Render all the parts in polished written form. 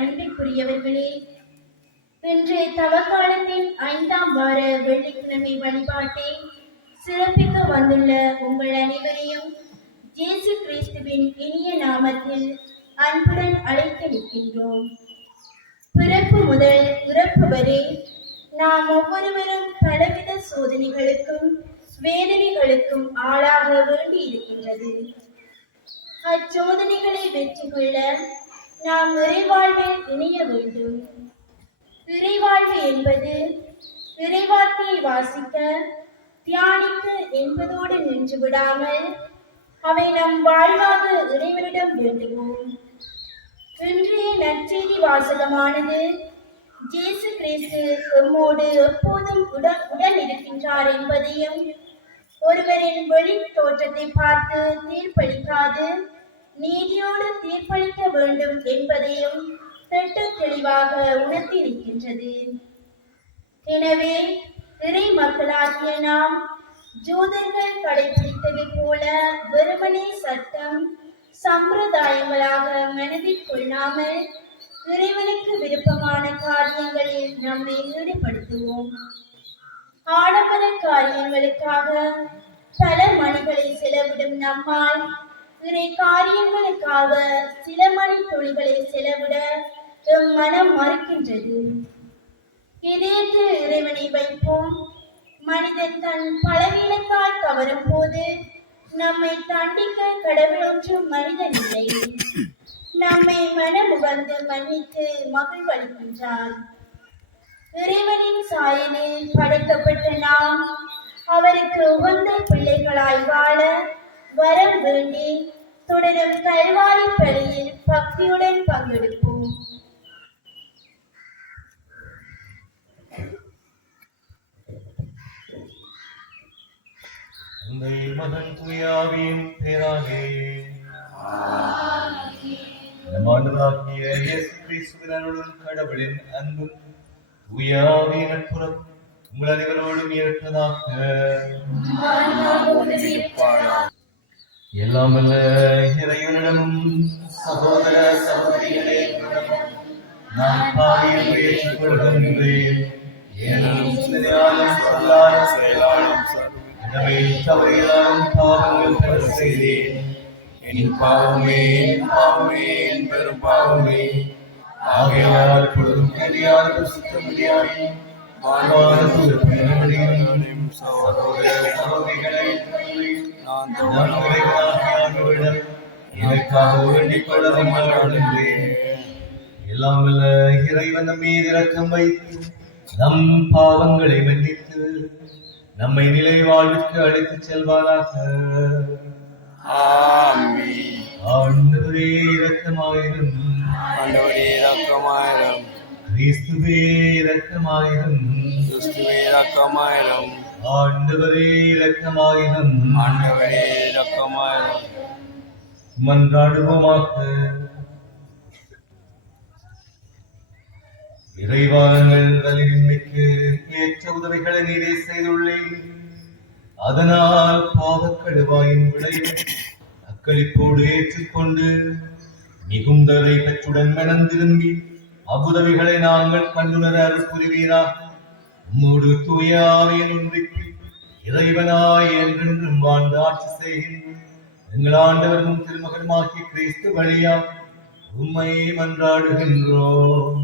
அன்பிற்குரியவர்களே, இன்று தவக்காலத்தின் 5ஆம் வார வெள்ளிக்கிழமை வழிபாட்டை சிறப்பிக்க வந்துள்ள உங்கள் அனைவரையும் இயேசு கிறிஸ்துவின் இனிய நாமத்தில் அன்புடன் அழைத்து நிற்கின்றோம். பிறப்பு முதல் இறப்பு வரை நாம் ஒவ்வொருவரும் பலவித சோதனைகளுக்கும் வேதனைகளுக்கும் ஆளாக வேண்டி இருக்கின்றது. அச்சோதனைகளை வெற்றி கொள்ள நாம் இறைவாழ்வில் இணைய வேண்டும். இறைவாழ்வு என்பது இறைவார்த்தையை வாசிக்க தியானிக்க என்பதோடு நின்று விடாமல் அவை நம் வாழ்வாக இறைவனிடம் வேண்டுவோம். இன்றைய நற்செய்தி வாசகமானது இயேசு கிறிஸ்து எம்மோடு எப்போதும் உடன் இருக்கின்றார் என்பதையும், ஒருவரின் வெளி தோற்றத்தை பார்த்து தீர்ப்பளிக்காது நீதியோடு தீர்ப்பளிக்க வேண்டும் என்பதையும் திட்ட தெளிவாக உணர்த்தி இருக்கின்றது. எனவே இறை மக்களாகிய நாம் ஜூதர்கள் கடைபிடித்ததை போல வெறுமனே சட்டம் சம்பிரதாயங்களாக மனதில் கொள்ளாமல் இறைவனுக்கு விருப்பமான காரியங்களில் நம்மை ஈடுபடுத்துவோம். ஆடம்பர காரியங்களுக்காக பல மணிகளை செலவிடும் நம்மால் இறை காரியங்களுக்காக சில மணி துளிகளை செலவிட எம் மனம் மறுக்கின்றது. இதயத்தில் இறைவனை வைப்போம். மனிதன் தன் பலவீனத்தால் தவறும் போது நம்மை தண்டிக்க கடவுள் ஒன்றும் மனிதன் இல்லை. நம்மை மனமுகந்து மன்னித்து மகிழ்வளிக்கின்றார். இறைவனின் சாயலில் படைக்கப்பட்ட நாம் அவருக்கு உகந்த பிள்ளைகளாய் வாழ வரம் வேண்டி தொடரும் கல்வாரி பலியில் பக்தியுடன் பங்கெடுப்போம். மகன் தூயாவின் பேராலே ஆண்டவராகிய இயேசு கிறிஸ்துவின் கடவுளின் அன்பும் தூயாவின் நட்புறம் உங்கள் அனைவரோடும் இருப்பதாக. எல்லாம் வல்ல இறைவனிடமும் சகோதர சகோதரிகளிடமும் நான் பாவியை ஏற்றுக்கொள்கின்றேன். ஏனெனும் சிறியாலும் சொல்லாலும் செயலாலும் எனவே தவறியாலும் பாவங்கள் பல செய்தேன். என் பாவமே என் பாவமே என் பெரும் பாவமே. ஆகையால் பொழுதும் கரியால் சுத்தமில்லாய் வாழ்வான தூரப்பணிகளையும் சகோதர சகோதரிகளை நான் எனக்காக வேண்டிக் கொள்ள மன்றாடுகின்றேன். எல்லாம் வல்ல இறைவன் நம் மீது இரக்கம் வைத்து நம் பாவங்களை மன்னித்து நம்மை நிலை வாழ்வுக்கு அழைத்துச் செல்வாராக. ஆமென். ஆண்டவரே இரக்கமாயிரும். ஆண்டவரே இரக்கமாயிரும். கிறிஸ்துவே இரக்கமாயிரும். கிறிஸ்துவே இரக்கமாயிரும். ஆண்டவரே இரக்கமாயிரும். ஆண்டவரே இரக்கமாயிரும். மன்றாடுவோமாக. இறைவானங்கள் வலிமைக்கு ஏற்ற உதவிகளை நீரே செய்துள்ளேன். அதனால் பாவக்கடுவாயின் விளைவை அக்களிப்போடு ஏற்றுக்கொண்டு மிகுந்தரை பெற்றுடன் மனம் திரும்பி அவ்வுதவிகளை நாங்கள் கண்டுணர அருள் புரிவீராக. உம்மோடு தூய ஆவியின் ஒன்றிற்கு இறைவனாய் என்றென்றும் வாழ்ந்து ஆட்சி செய்கின்ற எங்கள் ஆண்டவரும் திருமகனுமாகிய கிறிஸ்து வழியா உம்மை மன்றாடுகின்றோம்.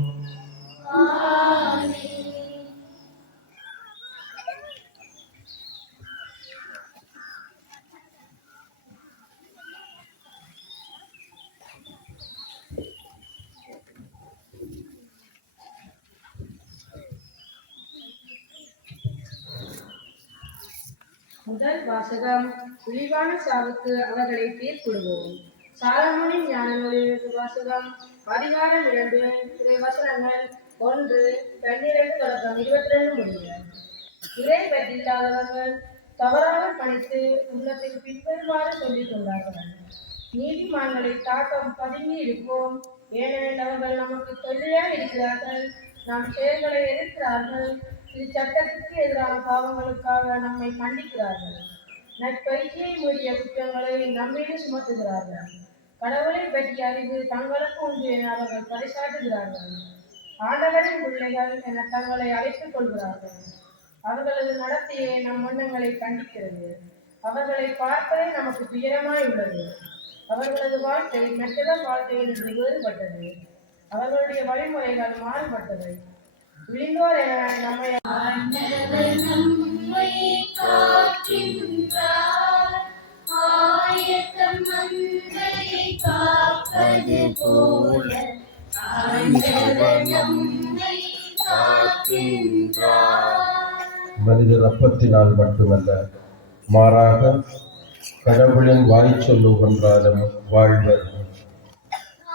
முதல் வாசகம். இழிவான சாவுக்கு அவர்களை தீர்ப்பிடுவோம். சாலமோனின் ஞான நூலிலிருந்து வாசகம். அதிகாரம் 2 இறைவசனங்கள் 1, 12 தொடக்கம் 22 முடிய. இறை பற்றில்லாதவர்கள் தவறாக பணித்து உள்ளத்தில் பின்வருமாறு சொல்லிக் கொண்டார்கள். நீதிமான்களை தாக்கம் பதுங்கி இருப்போம், ஏனெனில் அவர்கள் நமக்கு தொல்லையாக இருக்கிறார்கள், நம் செயல்களை எதிர்க்கிறார்கள், இது சட்டத்துக்கு எதிரான பாவங்களுக்காக நம்மை கண்டிக்கிறார்கள், நற்பயிற்சியை மீறிய குற்றங்களை நம்மீது சுமத்துகிறார்கள், கடவுளை பற்றிய அறிவு தங்களுக்கு உண்டு என அவர்கள் பறைசாற்றுகிறார்கள், ஆண்டவரின் பிள்ளைகள் என தங்களை அழைத்துக் கொள்கிறார்கள். அவர்களது நடத்தையே நம் எண்ணங்களை கண்டிக்கிறது. அவர்களை பார்ப்பதே நமக்கு துயரமாய் உள்ளது. அவர்களது வாழ்க்கை மற்றவர் வாழ்க்கையிலிருந்து வேறுபட்டது. அவர்களுடைய வழிமுறைகள் மாறுபட்டது. விழிந்தோர் என நம்மை காக்கின்றார், ஆயத்தம் மந்தையை காப்பது போல ஆண்டவர் நம்மை காக்கின்றார். மனிதர் அப்பத்தினால் மட்டுமல்ல, மாறாக கடவுளின் வாய் சொல்லும் ஒன்றாலும் வாழ்வர்.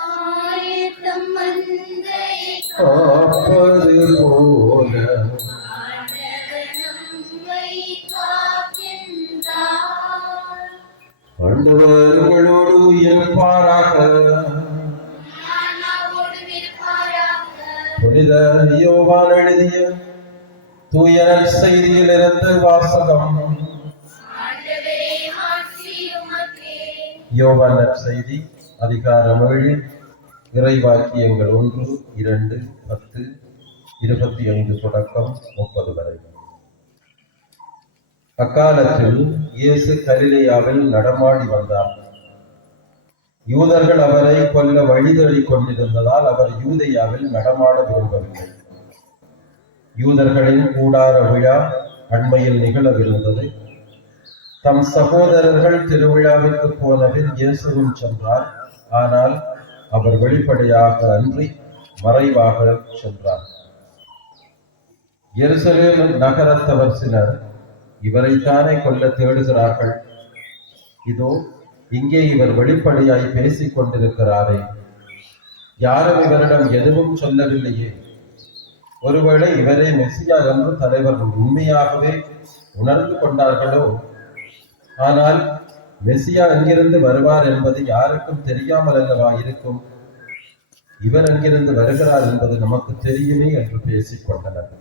ஆயத்தம் மந்தையை காப்பது போல ஆண்டவர் நம்மை காக்கின்றார். ஆண்டவர் உங்களோடு இருப்பாராக. ஆன்மாவோடு இருப்பாராக. புனித யோவான் எழுதிய தூய நற்செய்தியிலிருந்து வாசகம். ஆண்டவரே, ஆட்சி உமக்கே. யோவான் நற்செய்தி அதிகாரம் 7 இறைவாக்கியங்கள் 1, 2, 10, 25 தொடக்கம் 30 வரை. அக்காலத்தில் இயேசு கலிலேயாவில் நடமாடி வந்தார். யூதர்கள் அவரை கொல்ல வழி தேடிக் கொண்டிருந்ததால் அவர் யூதேயாவில் நடமாட விரும்பவில்லை. யூதர்களின் கூடார விழா அண்மையில் நிகழவிருந்தது. தம் சகோதரர்கள் திருவிழாவிற்கு போனபின் இயேசுவும் சென்றார். ஆனால் அவர் வெளிப்படையாக அன்றி மறைவாக சென்றார். எருசலேம் நகரத்தவர் சிலர் இவரைத்தானே கொல்ல தேடுகிறார்கள், இதோ இங்கே இவர் வெளிப்படையாய் பேசிக் கொண்டிருக்கிறாரே, யாரும் இவரிடம் எதுவும் சொல்லவில்லையே, ஒருவேளை இவரே மெசியா என்று தலைவர்கள் உண்மையாகவே உணர்ந்து கொண்டார்களோ? ஆனால் மெசியா எங்கிருந்து வருவார் என்பது யாருக்கும் தெரியாமல் அல்லவா இருக்கும்? இவர் எங்கிருந்து வருகிறார் என்பது நமக்கு தெரியுமே என்று பேசிக் கொண்டனர்.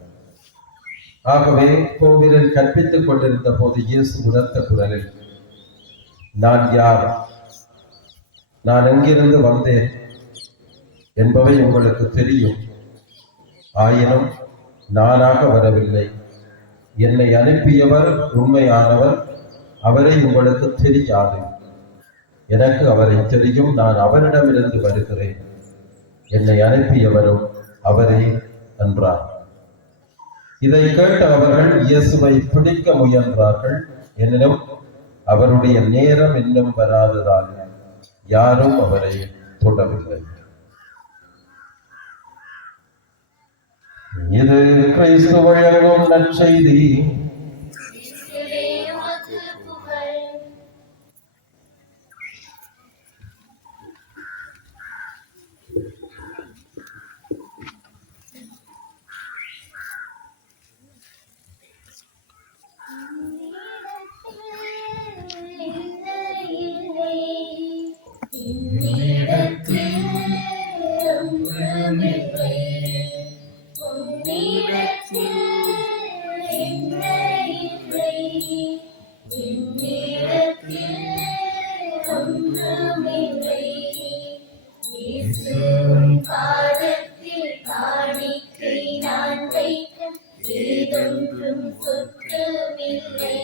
ஆகவே கோவிலில் கற்பித்துக் கொண்டிருந்த போது இயேசு உரத்த குரலில், நான் யார், நான் எங்கிருந்து வந்தேன் என்பவை உங்களுக்கு தெரியும். ஆயினும் நானாக வரவில்லை, என்னை அனுப்பியவர் உண்மையானவர், அவரை உங்களுக்கு தெரியாது. எனக்கு அவரை தெரியும், நான் அவரிடமிருந்து வருகிறேன், என்னை அனுப்பியவரும் அவரே என்றார். இதை கேட்ட அவர்கள் இயேசுவை பிடிக்க முயன்றார்கள். எனினும் அவருடைய நேரம் இன்னும் வராததால் யாரும் அவரை தொடவில்லை. இது கிறிஸ்து வழங்கும் நற்செய்தி. கிறிஸ்துவே, உமக்கு புகழ். பாதத்தில் காணிக்கை நான் வைக்க ஏதொன்றும் சொற்றமில்லை.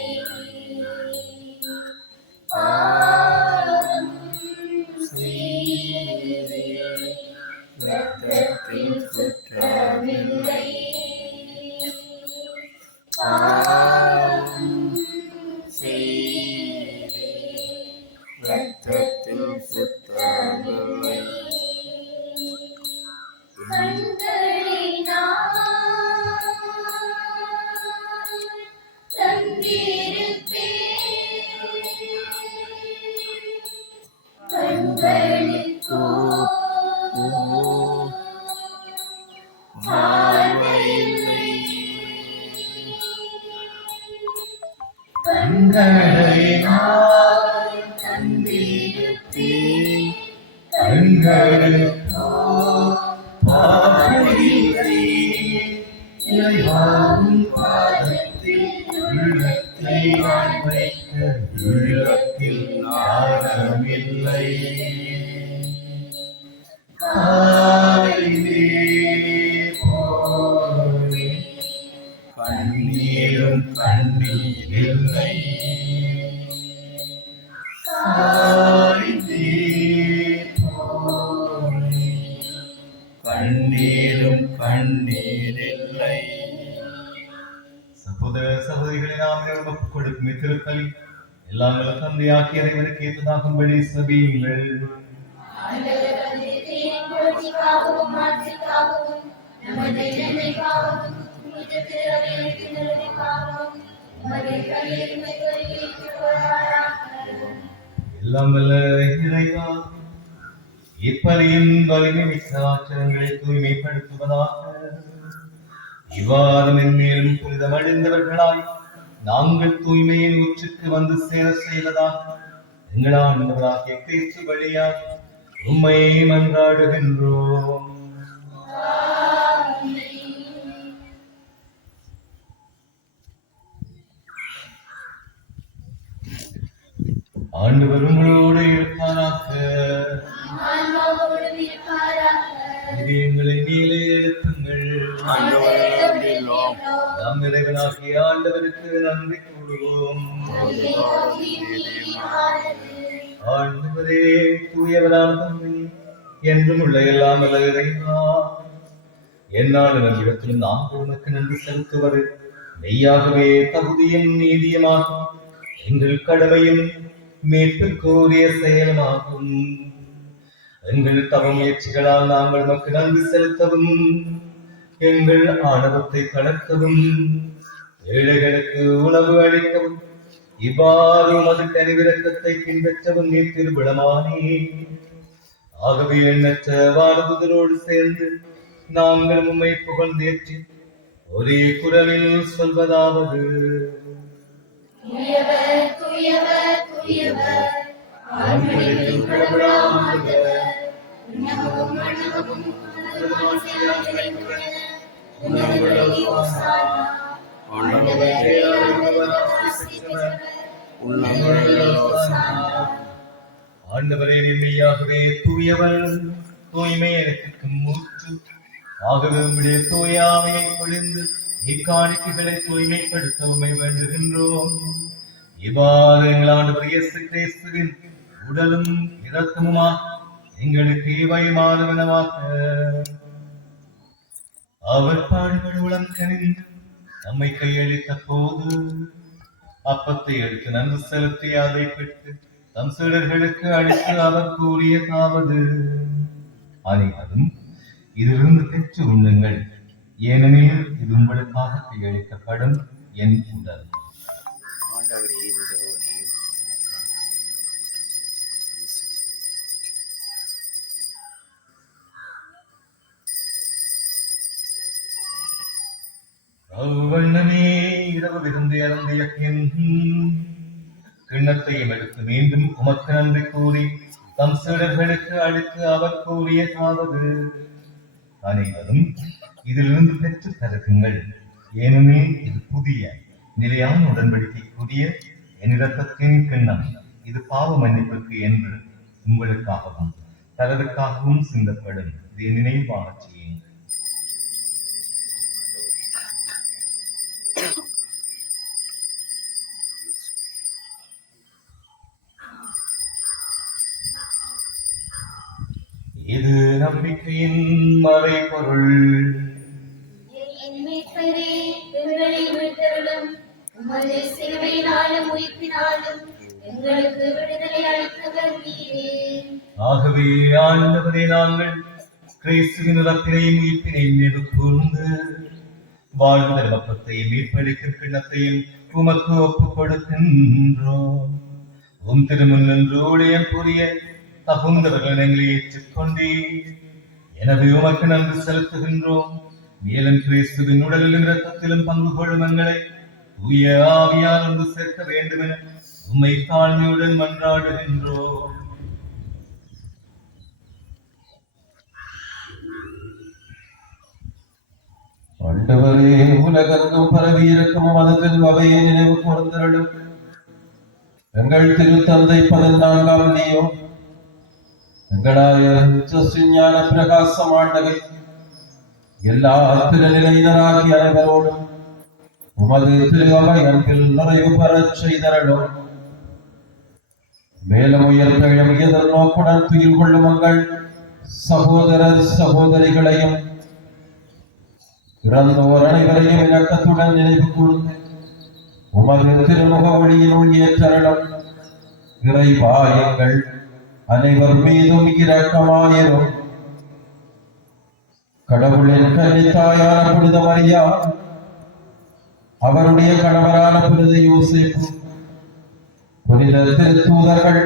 பாவம் செய்தே இரத்தத்தில் சுற்றமில்லை. பாவம் செய்தே இரத்தத்தில் சுற்றமில்லை. கண்களினால் தந்திருப்பேன் கண்களை நான் கண்டிருப்பேன். கண்களுக்கோ பார்வையில்லை. இறைவாவும் பாதத்தில் உள்ளத்தை நான் வைக்க உள்ளத்தில் நாணமில்லை. காய்ந்தே போனேன். கண்ணீரும் கண்ணீரில்லை. காய்ந்தே போனேன். கண்ணீரும் கண்ணீரில்லை. சகோதர சகோதரிகளை நாம் ஒப்புக் கொடுக்கும் இத்திருப்பலி எல்லாம் வல்ல தந்தையாகிய இறைவனுக்கு ஏற்றதாகும்படி செபியுங்கள். ஆண்டவர் தந்தையின் புகழ்ச்சிக்காகவும் மாட்சிக்காகவும் நமது நன்மைக்காகவும் உமது திருஅவைகளுக்கு நலனுக்காகவும் உமது கையிலிருந்து வருகைக்கு கொள்வாராக. எல்லாம் வல்ல இறைவா, இப்பலியின் வலிமை மிக்க ஆற்றல்களை தூய்மைப்படுத்துவதாக இவ்வாறு மென்மேலும் புனிதமடைந்தவர்களாய் நாங்கள் தூய்மையின் உச்சிக்கு வந்து சேர செய்வதாக எங்கள் ஆண்டவராகிய கிறிஸ்து வழியாக உம்மை மன்றாடுகின்றோம். ஆண்டவர் உங்களோடு இருப்பாராக. ஆன்மாவோடும் இருப்பாராக. இது எங்களை மேலே எழுப்புங்கள். நம் இறைவனாகிய ஆண்டவருக்கு நன்றி கூறுவோம். ஆண்டவரே, தூயவரான தந்தை, என்றும் உள்ள எல்லாம் வல்ல இறைவா, எந்நாளும் எவ்விடத்திலும் நாங்கள் உமக்கு நன்றி செலுத்துவது மெய்யாகவே தகுதியும் நீதியுமாகும். எங்கள் கடமையும் மீட்புக்குரிய செயலுமாகும். எங்கள் தவ முயற்சிகளால் நாங்கள் உமக்கு நன்றி செலுத்தவும் எங்கள் ஆணவத்தை கடக்கவும் ஏழைகளுக்கு உணவு அளிக்கவும் இவ்வாறு உமது கனிவிரக்கத்தை பின்பற்றவும் நீர் திருவிழமானே. ஆகவே எண்ணற்ற வானதுதரோடு சேர்ந்து நாங்கள் உம்மை புகழ்ந்தேற்றி ஒரே குரலில் சொல்வதாவது: தூயவர், தூயவர், தூயவர், ஆண்டவரின் கடவுளாம் ஆண்டவர், விண்ணகமும் மண்ணகமும் உமது மாட்சியால் நிறைந்துள்ளன. உன்னதங்களிலே ஓசானா. ஆண்டவரே, ஆண்டவர், ஆசி பெற்றவர், உன்னதங்களிலே ஓசானா. ஆண்டவரே, மெய்யாகவே தூயவர், தூய்மை எனக்கும் மூச்சு. ஆகவே உம்முடைய தூயாமையை பொழிந்து இக்காணிக்கைகளை தூய்மைப்படுத்த உம்மை வேண்டுகின்றோம். இவ்வாறு எங்கள் ஆண்டவர் இயேசு கிறிஸ்துவின் உடலும் இரத்தமுமா எங்களுக்கு இவை மாறுவனவாக அவர் பாடுபடு உளம் கனிந்து நம்மை கையளித்த போது அப்பத்தை எடுத்து நன்றி செலுத்தி அதை பெற்று தம் சீடர்களுக்கு அளித்து அவர் கூறியதாவது: அனைவரும் இதிலிருந்து பெற்று உண்ணுங்கள், ஏனெனில் இது உங்களுக்காக கையளிக்கப்படும் என் உடல். அவ்வண்ணமே இரவு விருந்து அருந்திய கிண்ணத்தையும் எடுத்து மீண்டும் உமக்கு நன்றி கூறி தம் சீடர்களுக்கு அளித்து அவர் கூறியதாவது: அனைவரும் இதிலிருந்து பெற்று தருகுங்கள், ஏனெனில் இது புதிய நிலையான உடன்படிக்கைக்குரிய என் இரத்தத்தின் கிண்ணம். இது பாவ மன்னிப்புக்கு என்று உங்களுக்காகவும் பலருக்காகவும் சிந்தப்படும். இதை நினைவாக செய்யுங்கள். இது நம்பிக்கையின் மறைபொருள். என் மீட்பரே, எங்களை மீட்டருளும். உமது சிலுவையினாலும் உயிர்ப்பினாலும் எங்களுக்கு விடுதலை அளித்தவர் நீரே. ஆகவே ஆண்டவரே, நாங்கள் கிறிஸ்துவின் இறப்பினையும் உயிர்ப்பினையும் நினைவு கூர்ந்து வாழ்வு தர்மப்பத்தையும் மீட்பளிக்கும் கிண்ணத்தையும் உமக்கு ஒப்புக் கொடுக்கின்றோம். உம் திருமுன் நின்று ஊழியம் புரிய தகுந்தவர்கள் எங்களை ஏற்றுக்கொண்டீர். எனவே உமக்கு நன்றி செலுத்துகின்றோம். மேலும் கிறிஸ்துவின் உடலிலும் இரத்தத்திலும் பங்கு கொள்ளும் எங்களை தூய ஆவியால் ஒன்று சேர்க்க வேண்டும் என உம்மை தாழ்மையுடன் மன்றாடுகின்றோம். ஆண்டவரே, உலகெங்கும் பரவி இருக்கும் மதத்தில் அவையை நினைவு கூர்ந்தருளும். எங்கள் திருத்தந்தை 14ஆம் லியோ, எங்களாயர் ஞான பிரகாசம் ஆண்டவை, எல்லா திருநிலையினராகிய அனைவரோடும் உமது திரு அவை அன்பில் நிறைவு பெறச் செய்தருளும். மேலும் உயர்ந்த எதிர்நோக்குடன் துயில் கொள்ளும் எங்கள் சகோதரர் சகோதரிகளையும் இறந்தோர் அனைவரையும் இணக்கத்துடன் நினைவு கூர்ந்து உமது திருமுக ஒளியினுள் ஏற்றருளும். இறைவா, எங்கள் அனைவர் மீதும் இரக்கமாயிரும். கடவுளின் கன்னித்தாயான புனித மரியா, அவருடைய கணவரான புனித யோசேப்பு, புனித திருத்தூதர்கள்,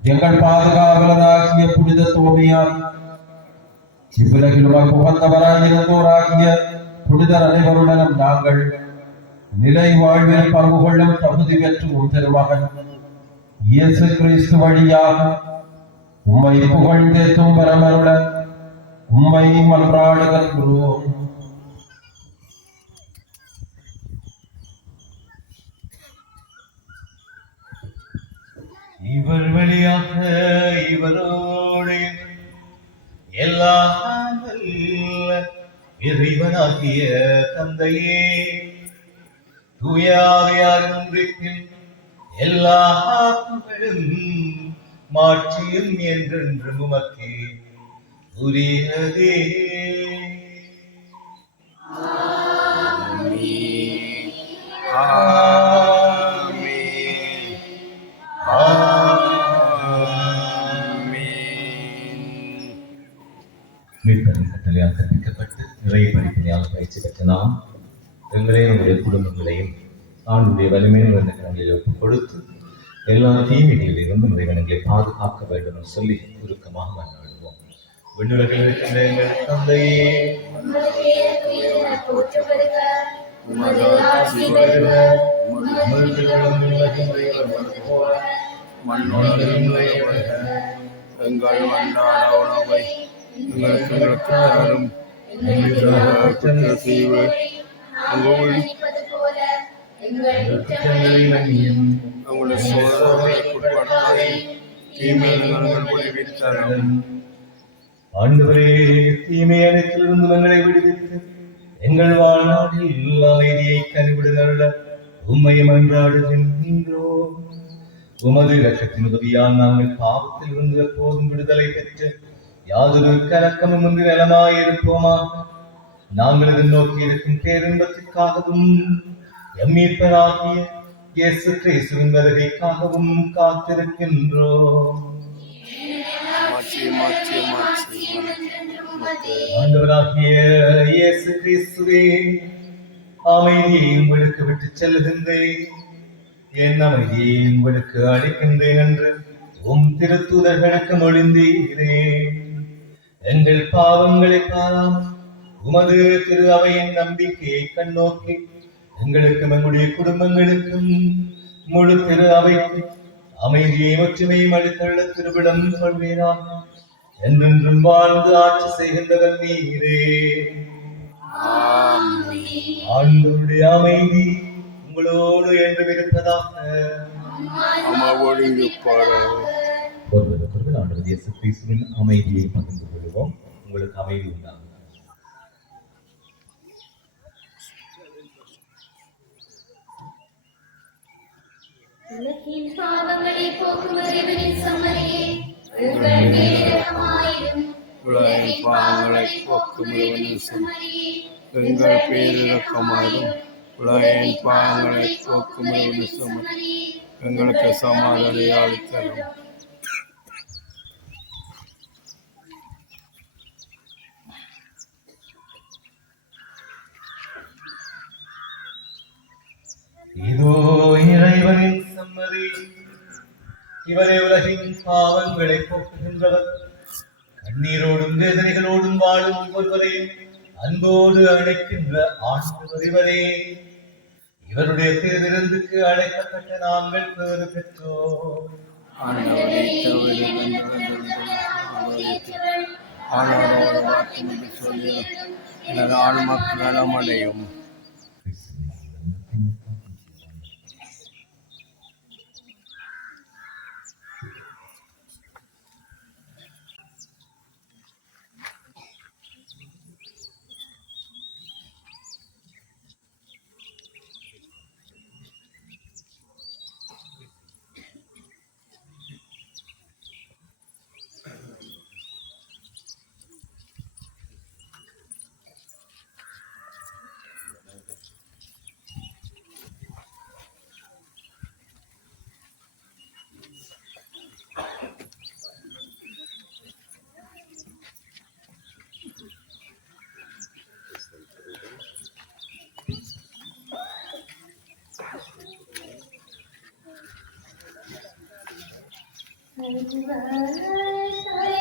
எங்கள் பாதுகாவலராகிய புனித தோமையார், இவ்வுலகில் உகந்தவராயிருந்தோராகிய புனிதர் அனைவருடனும் நாங்கள் நிலை வாழ்வில் பங்கு கொள்ளும் தகுதி பெற்று உம் திருமகன் இயேசு கிறிஸ்து வழியாக உம்மை புகழ்ந்தேத்தும் வரமருள உம்மை மன்றாடுகின்றோம். இவர் வழியாக இவரோடு எல்லாம் வல்ல இறைவனாகிய தந்தையே, தூய ஆவியாரின் ஒன்றிப்பில் எல்லா புகழும் மாட்சியும் என்றென்றும் உமக்கே உரியதே. மீட்பரின் கட்டளையால் கற்பிக்கப்பட்டு நிறைய படிப்பினையால் பயிற்சி பெற்ற நாம் எங்களையும் நம்முடைய குடும்பங்களையும் ஆண்டுடைய வலிமையை வந்த கரங்களில் ஒப்புக் கொடுத்து எல்லா தீமைகளிலிருந்து இறைவனங்களை பாதுகாக்க வேண்டும் என்று சொல்லி சுருக்கமாக மன்றாடுவோம். விண்ணுலகில் இருக்கின்ற எங்கள் தந்தையே, உமது பெயர் தூயதென போற்றப்படுக. உமது ஆட்சி வருக. உமது திருவுளம் விண்ணுலகில் நிறைவேறுவது போல மண்ணுலகிலும் நிறைவேறுக. எங்கள் அன்றாட உணவை எங்களுக்கு தாரும். செய்வ மன்னிப்பது போல எங்கள் குற்றங்களை மன்னியும். உங்களுடைய சோதனைக்குட்படுத்தாதே, தீமைகள் விடுவித்தரும். ஆண்டவரே, தீமை அனைத்திலிருந்து எங்களை விடுவித்து எங்கள் வாழ்நாளில் அமைதியை கனிவிடுதருள உம்மை மன்றாடுகின்றோம். உமது இரக்கத்தின் உதவியால் நாங்கள் பாவத்தில் இருந்து எப்போதும் விடுதலை பெற்று யாதொரு கலக்கமும் இன்றி நலமாயிருப்போமா. நாங்கள் எதிர்நோக்கி இருக்கும் பேரின்பத்திற்காகவும் எம்மீட்பராகிய இயேசு கிறிஸ்துவின் வருகைக்காகவும் காத்திருக்கின்றோம். ஆண்டவராகிய இயேசு கிறிஸ்துவே, அமைதியை உங்களுக்கு விட்டு செல்லுகின்றேன், என் அமைதியை உங்களுக்கு அளிக்கின்றேன் என்று உம் திருத்தூதர்களுக்கு மொழிந்தீரேன். எங்கள் பாவங்களை பாராம் உமது திரு அவையின் நம்பிக்கையை கண்ணோக்கி எங்களுக்கும் எங்களுடைய குடும்பங்களுக்கும் முழு திரு அவைக்கு அமைதியை ஒற்றுமையும் அளித்துள்ள திருவிடம் கொள்வீராக. என்றென்றும் வாழ்ந்து ஆட்சி செய்கின்றவர் நீரே. ஆண்டவருடைய அமைதி உங்களோடு என்றும் இருப்பதாக. ஒருவருக்கொருவர் ஆண்டவர் இயேசு கிறிஸ்துவின் அமைதியை பகிர்ந்து கொள்வோம். உங்களுக்கு அமைதி உண்டாகும். உலகின் பாவங்களை போக்கும் இறைவனின் சம்மரியே, உங்கள் மேல் இரக்கமாயிரும். உலகின் பாவங்களை போக்கும் இறைவனின் சம்மரியே, எங்கள் பேரிரக்கமாயிரும். உலகின் பாவங்களை போக்கும் சம்மரியே, எங்களுக்கு சமாதானத்தை அளித்தரும். இதோ இறைவனின் சம்மதி, இவரே உலகின் பாவங்களை போக்குகின்றவர். கண்ணீரோடும் வேதனைகளோடும் வாழும் ஒருவரையும் அன்போடு அழைக்கின்ற ஆண்டவர் இவரே. இவருடைய திருவிருந்துக்கு அழைக்கப்பட்ட நாங்கள் பேறு பெற்றோம். ஆண்டவரை தவிர ஆண்டவரோட வாக்கு சொல்லி எனது ஆன்மக்கு நலமடையும்.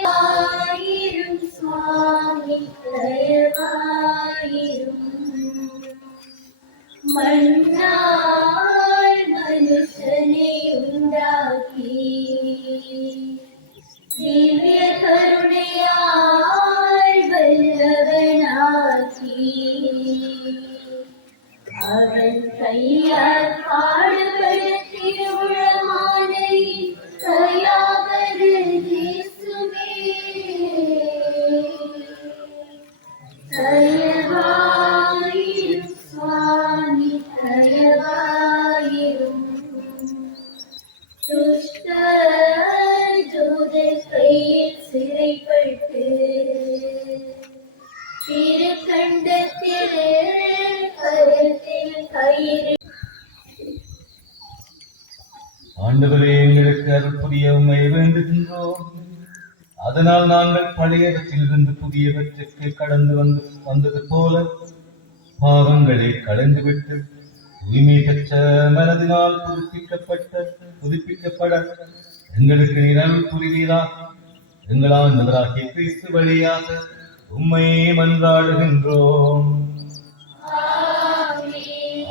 தயவாயிரும் சுவாமி தயவாயிரும் மண்ணால் மனுஷனை உண்டாக்கி திவ்ய கருணையால் வல்லவனாக்கி அவன் கையால் பாடுபட திருவுளமானை தயாவது இயேசுவே தயவாயிரும் சுவாமி தயவாயிரும் துஷ்ட ஜோதர் கையில் சிறைப்பட்டு திருக்கண்டத்தில் கருத்தில் கயிறு ஆண்டவரே, எங்களுக்கு அருள்புரிய உம்மை வேண்டுகின்றோம். அதனால் நாங்கள் பழையவற்றிலிருந்து புதியவற்றிற்கு கடந்து வந்தது போல பாவங்களை களைந்துவிட்டு தூய்மை பெற்ற மனதினால் புதுப்பிக்கப்பட எங்களுக்கு நிரல் புரிவீராக. எங்கள் ஆண்டவராகிய கிறிஸ்து வழியாக உம்மை மன்றாடுகின்றோம்.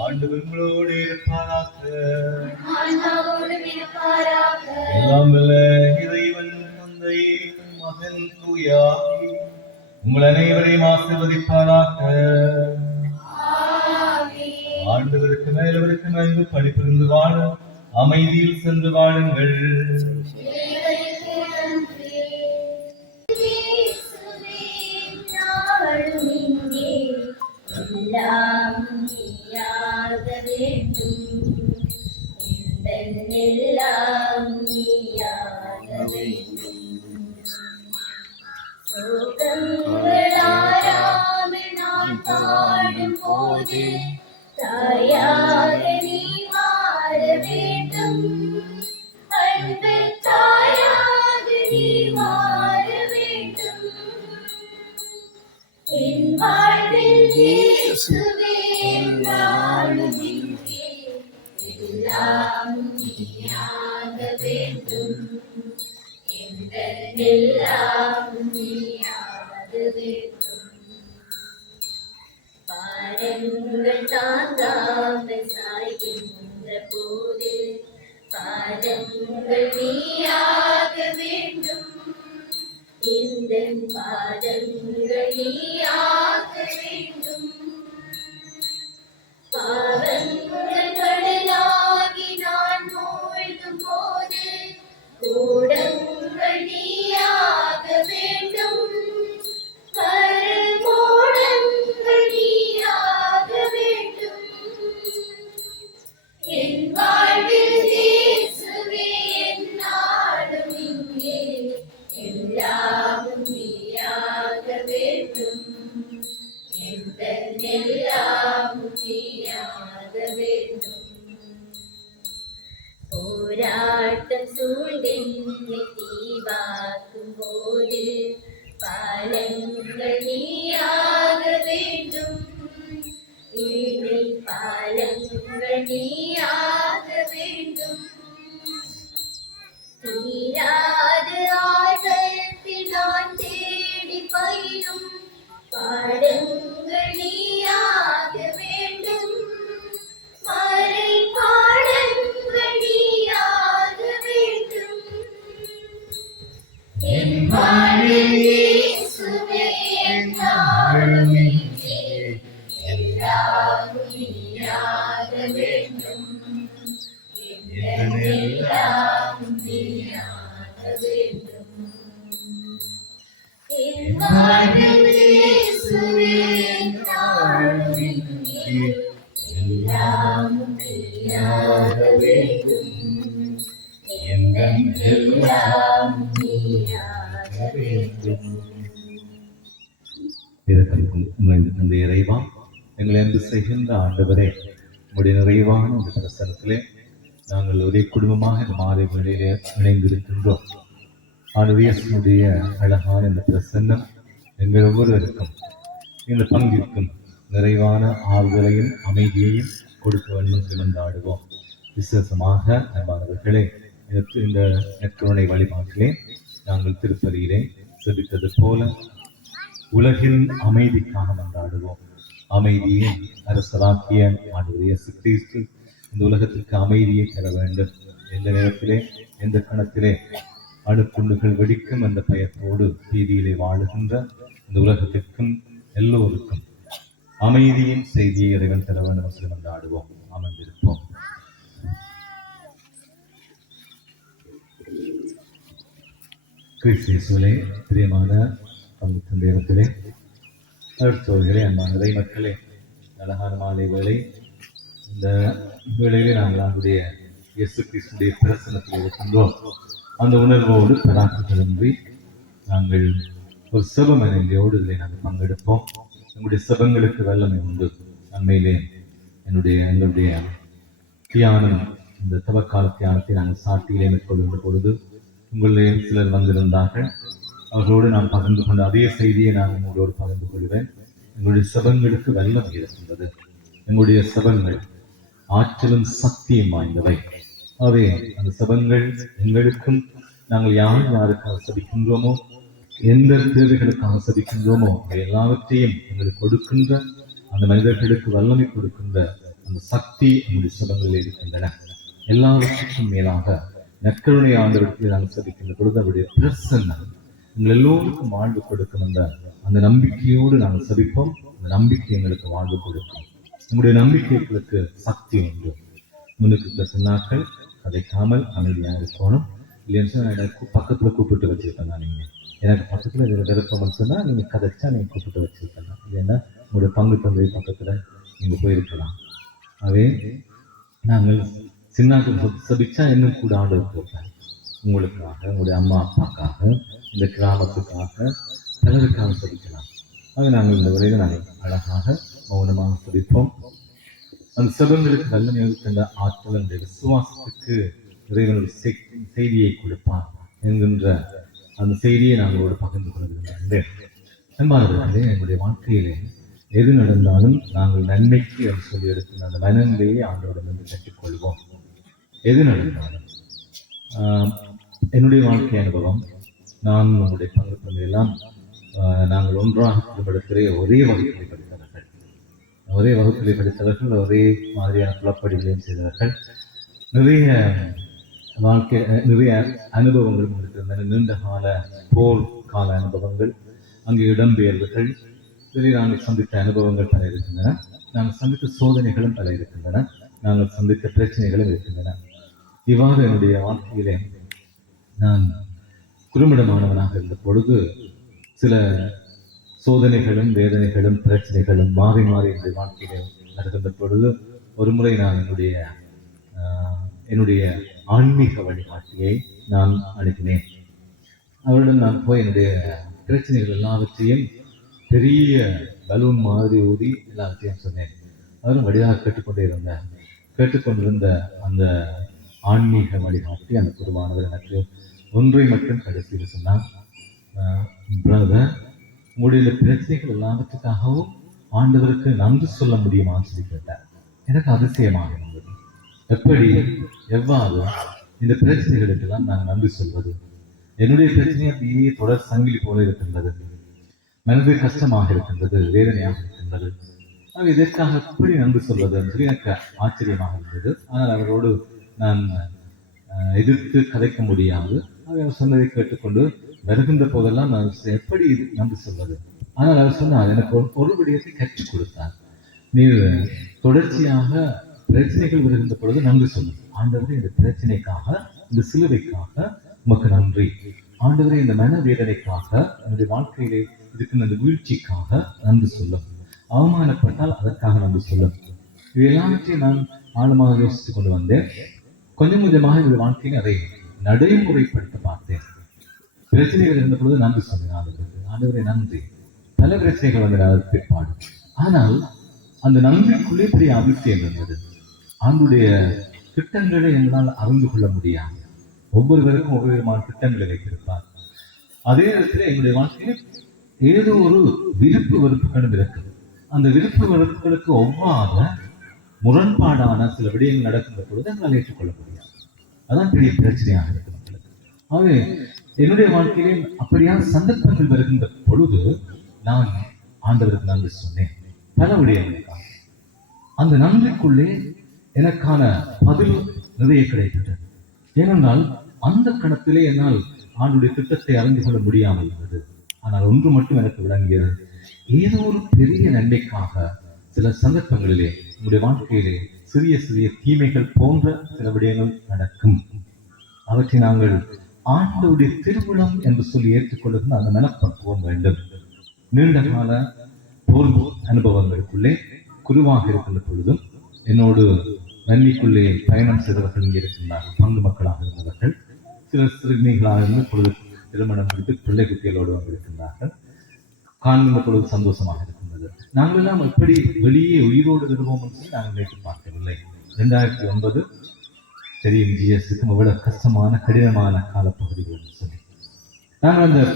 ஆண்டவர் உங்களோடு இருப்பாராக. எல்லாம் வல்ல இறைவன் தந்தை மகன் தூயாவி உங்கள் அனைவரையும் ஆசீர்வதிப்பாராக. ஆண்டவருக்கு மேலவருக்கு மேல் படிப்பிருந்து வாழ அமைதியில் சென்று வாழுங்கள். எல்லாம் நீயாக வேண்டும், எல்லாம் நீயாக வேண்டும். சோகங்களாராமல் நான் பாடும் போது தாயாக நீ மாற வேண்டும், அன்பு தாயாக நீ மாற வேண்டும். என் வாழ்வில் இயேசுவே நாளும் இங்கே எல்லாம் நீயாக வேண்டும், எல்லாம் நீயாக வேண்டும். பாரங்கள் தாங்காமல் சாய்கின்ற போது பாதங்கள் நீயாக வேண்டும், இந்த பாதங்கள் நீயாக வேண்டும். பாவங்கள் கடலாகி நான் மூழ்கும் போது கூடங்கள் நீயாக வேண்டும், கருமூடங்கள் நீயாக வேண்டும். என் வாழ்வில் இயேசுவே எந்நாளும் இங்கே எல்லாம் நீயாக வேண்டும், எல்லாம் நீயாக வேண்டும். போராட்டம் சூழ்ந்தென்னை தீவாக்கும் போது பாலங்கள் நீயாக வேண்டும், இணை பாலங்கள் நீயாக வேண்டும். தீராத ஆழத்தில் நான் தேடி பயிலும் பாடங்கள் நீயாக வேண்டும், வேண்டும். எங்கள் எல்லாம் நீயாக வேண்டும். இந்த இறைவா, எங்களை அன்பு செய்கின்ற ஆண்டவரே, உங்களுடைய நிறைவான இந்த பிரசனத்திலே நாங்கள் ஒரே குடும்பமாக இந்த மாலை வேளையிலே இணைந்திருக்கின்றோம். ஆண்டவருடைய அழகான இந்த பிரசன்னம் எங்கள் ஒவ்வொருவருக்கும் இந்த பங்கிற்கும் நிறைவான ஆறுதலையும் அமைதியையும் கொடுக்க வேண்டும் என்று விசேஷமாக அன்பானவர்களே, இந்த நற்கருணை வழிபாட்டிலே நாங்கள் திருப்பதியிலே செபித்தது போல உலகின் அமைதிக்காக மன்றாடுவோம். அமைதியை அரசராக்கிய ஆண்டவர் இயேசு கிறிஸ்து இந்த உலகத்திற்கு அமைதியை தர வேண்டும். எந்த நேரத்திலே எந்த கணத்திலே அணுக்குண்டுகள் வெடிக்கும் என்ற பயத்தோடு பீதியிலே வாழுகின்ற இந்த உலகத்திற்கும் எல்லோருக்கும் அமைதியின் செய்தியை இறைவன் தர வேண்டும் என்று மன்றாடுவோம். அமர்ந்திருப்போம். கிறிஸ்துவிலே பிரியமான பங்கு நேரத்திலே அடுத்தவர்களே, அன்பான இறை மக்களே, அழகான மாலை வேளை. இந்த வேளையிலே நாங்கள் நம்முடைய இயேசு கிறிஸ்துடைய பிரசனத்தில் இருக்கின்றோம். அந்த உணர்வோடு பராக்குகளின்றி நாங்கள் ஒரு செப மனைவியோடு இதில் நாங்கள் பங்கெடுப்போம். எங்களுடைய செபங்களுக்கு வல்லமை உண்டு. அண்மையிலே எங்களுடைய தியானம், இந்த தவக்கால தியானத்தை நாங்கள் சாட்டியிலே மேற்கொள்கின்ற பொழுது உங்களிலே சிலர் வந்திருந்தார்கள். அவர்களோடு நான் பகிர்ந்து கொண்ட அதே செய்தியை நான் உங்களோடு பகிர்ந்து கொள்வேன். எங்களுடைய செபங்களுக்கு வல்லமை இருக்கின்றது. எங்களுடைய செபங்கள் ஆற்றலும் சக்தியும் வாய்ந்தவை. அவை அந்த செபங்கள் எங்களுக்கும் நாங்கள் யாருக்காக சபிக்கின்றோமோ, எந்த தேவைகளுக்காக சபிக்கின்றோமோ, அவை எல்லாவற்றையும் எங்களுக்கு கொடுக்கின்ற அந்த மனிதர்களுக்கு வல்லமை கொடுக்கின்ற அந்த சக்தி எங்களுடைய செபங்களில் இருக்கின்றன. எல்லாவற்றுக்கும் மேலாக நற்கருணை ஆண்டவருக்கு நாங்கள் சபிக்கின்ற பொழுது அவருடைய பிரசன்னம் எங்கள் எல்லோருக்கும் வாழ்வு கொடுக்கும் என்ற அந்த நம்பிக்கையோடு நாங்கள் சபிப்போம். அந்த நம்பிக்கை எங்களுக்கு வாழ்வு கொடுக்கும். உங்களுடைய நம்பிக்கைகளுக்கு சக்தி உண்டு. முன்னுக்கு சொன்னாக்கள் கதைக்காமல் அமைதியாக இருக்கணும். இல்லைன்னு எனக்கு பக்கத்துல கூப்பிட்டு வச்சிருப்பேன். நீங்க எனக்கு பக்கத்துல விருப்பம் சொன்னா நீங்க கதைச்சா நீங்க கூப்பிட்டு வச்சிருக்கலாம். இல்லைன்னா உங்களுடைய பங்கு தந்தை பக்கத்துல நீங்க போயிருக்கலாம். அதே நாங்கள் சின்னாக்கள் சபிச்சா இன்னும் கூட ஆண்டவர் கொடுப்பார். உங்களுக்காக, உங்களுடைய அம்மா அப்பாக்காக, இந்த கிராமத்துக்காக, பலருக்காக சபிக்கலாம். ஆக நாங்கள் இந்த வரையில் நாங்கள் அழகாக மௌனமாக சபிப்போம். அந்த செபங்களுக்கு வல்லமை இருக்கின்ற ஆற்றல் என்ற விசுவாசத்துக்கு இறைவனுடைய செய்தியை கொடுப்பார் என்கின்ற அந்த செய்தியை நாங்களோடு பகிர்ந்து கொள்கின்றேன். அன்பானவர்களே, எங்களுடைய வாழ்க்கையிலே எது நடந்தாலும் நாங்கள் நன்மைக்கு என்று சொல்லி எடுக்கின்ற அந்த மனநிலையை ஆண்டவரிடமிருந்து கற்றுக்கொள்வோம். எது நடந்தாலும் என்னுடைய வாழ்க்கை அனுபவம், நான் உங்களுடைய பங்கு எல்லாம் நாங்கள் ஒன்றாக குடும்பத்திலே ஒரே வகுப்பிலே படித்தவர்கள், ஒரே மாதிரியான குலப்படிகளையும் செய்தவர்கள். நிறைய வாழ்க்கை, நிறைய அனுபவங்கள் இருக்கின்றன. நீண்ட கால போர் கால அனுபவங்கள், அங்கே இடம்பெயர்வுகள், இதில் நாங்கள் சந்தித்த அனுபவங்கள் பல இருக்கின்றன. நாங்கள் சந்தித்த சோதனைகளும் பல இருக்கின்றன. நாங்கள் சந்தித்த பிரச்சனைகளும் இருக்கின்றன. இவ்வாறு என்னுடைய வாழ்க்கையிலே நான் குறுமிடமானவனாக இருந்த பொழுது சில சோதனைகளும் வேதனைகளும் பிரச்சனைகளும் மாறி மாறி என்னுடைய வாழ்க்கையிலே நடக்கின்ற பொழுது ஒரு முறை நான் என்னுடைய ஆன்மீக வழிகாட்டியை நான் அனுப்பினேன். அவரிடம் நான் போய் என்னுடைய பிரச்சனைகள் எல்லாவற்றையும் பெரிய பலூன் மாதிரி ஊதி எல்லாவற்றையும் சொன்னேன். அவரும் வழியாக கேட்டுக்கொண்டிருந்த அந்த ஆன்மீக வழிகாட்டி, அந்த குருவானவர் எனக்கு ஒன்றை மட்டும் கடைசியில் சொன்னார். பிரதர், உங்களுடைய பிரச்சனைகள் எல்லாவற்றுக்காகவும் ஆண்டவருக்கு நன்றி சொல்ல முடியுமான்னு சொல்லி கேட்டார். எனக்கு அதிசயமாக இருந்தது. எவ்வாறு இந்த பிரச்சனைகளுக்கெல்லாம் நான் நன்றி சொல்வது? என்னுடைய பிரச்சனை அப்படியே தொடர் சங்கிலி போல இருக்கின்றது. மனது கஷ்டமாக இருக்கின்றது, வேதனையாக இருக்கின்றது. இதற்காக எப்படி நன்றி சொல்வது என்று சொல்லி எனக்கு ஆச்சரியமாக இருந்தது. ஆனால் அவரோடு நான் எதிர்த்து கதைக்க முடியாது. அவர் சொன்னதை கேட்டுக்கொண்டு வருகின்ற போதெல்லாம் நான் எப்படி நன்றி சொல்வது? ஆனால் அவர் சொன்னார், எனக்கு ஒரு விடயத்தை கற்றுக் கொடுத்தார். நீர் தொடர்ச்சியாக பிரச்சனைகள் வருகின்ற பொழுது நன்றி சொல்லும். ஆண்டவரே, இந்த பிரச்சனைக்காக, இந்த சிலுவைக்காக உமக்கு நன்றி. ஆண்டவரே, இந்த மன வேதனைக்காக, என்னுடைய வாழ்க்கையிலே இருக்கின்ற அந்த வீழ்ச்சிக்காக நன்றி சொல்லும். அவமானப்பட்டால் அதற்காக நன்றி சொல்லும். இது எல்லாவற்றையும் நான் ஆழமாக யோசித்துக் கொண்டு வந்தேன். கொஞ்சம் கொஞ்சமாக என்னுடைய வாழ்க்கையில் அதை நடைமுறைப்படுத்த பார்த்தேன். பிரச்சனைகள் இருந்த பொழுது நன்றி சொன்னேன் ஆண்டவரே நன்றி. பல பிரச்சனைகள் வந்த பிற்பாடு, ஆனால் அந்த நன்றிக்குள்ளே பெரிய அதிசயம் இருந்தது. ஆண்டுடைய திட்டங்களை எங்களால் அறிந்து கொள்ள முடியாது. ஒவ்வொருவருக்கும் ஒவ்வொரு விதமான திட்டங்களை வைத்திருப்பார். அதே நேரத்தில் எங்களுடைய வாழ்க்கையில் ஏதோ ஒரு விருப்பு வெறுப்புகளும் இருக்குது. அந்த விருப்பு வெறுப்புகளுக்கு ஒவ்வாத முரண்பாடான சில விடயங்கள் நடக்கின்ற பொழுது எங்களால் ஏற்றுக்கொள்ள முடியாது. அதான் பெரிய பிரச்சனையாக இருக்கு மக்களுக்கு. ஆகவே என்னுடைய வாழ்க்கையிலே அப்படியான சந்தர்ப்பங்கள் வருகின்ற பொழுது நான் ஆண்டவருக்கு நன்றி சொன்னேன். பல விடயங்களுக்காக அந்த நன்றிக்குள்ளே எனக்கான பதில் நிறைய கிடைத்தது. ஏனென்றால் அந்த கணத்திலே என்னால் ஆண்டுடைய திட்டத்தை அறிந்து கொள்ள முடியாமல் இருந்தது. ஆனால் ஒன்று மட்டும் எனக்கு விளங்கியது, ஏதோ ஒரு பெரிய நன்மைக்காக சில சந்தர்ப்பங்களிலே உங்களுடைய வாழ்க்கையிலே சிறிய சிறிய தீமைகள் போன்ற சில விடயங்கள் நடக்கும். அவற்றை நாங்கள் ஆண்டவருடைய திருவிழம் என்று சொல்லி ஏற்றுக்கொள்ளுகின்ற அந்த மனப்பக்குவம் வேண்டும். நீண்ட கால போர் அனுபவங்களுக்குள்ளே குருவாக இருக்கின்ற பொழுதும் என்னோடு நன்மைக்குள்ளே பயணம் செய்தவர்கள் இங்கே இருக்கின்றார்கள். பங்கு மக்களாக இருந்தவர்கள், சில சிறுமிகளாக இருந்து பொழுது திருமணம் முடித்து பிள்ளை குட்டிகளோடு வந்திருக்கின்றார்கள். காண்கின்ற பொழுது சந்தோஷமாக இருக்கின்றது. நாங்கள் எல்லாம் எப்படி வெளியே உயிரோடு விடுவோம் என்று சொல்லி நாங்கள் நினைத்து பார்க்கவில்லை. 2009 தெரியும், ஜிஎஸ்க்கும் அவ்வளவு கஷ்டமான கடினமான காலப்பகுதிகள் என்று சொல்லி நாங்கள்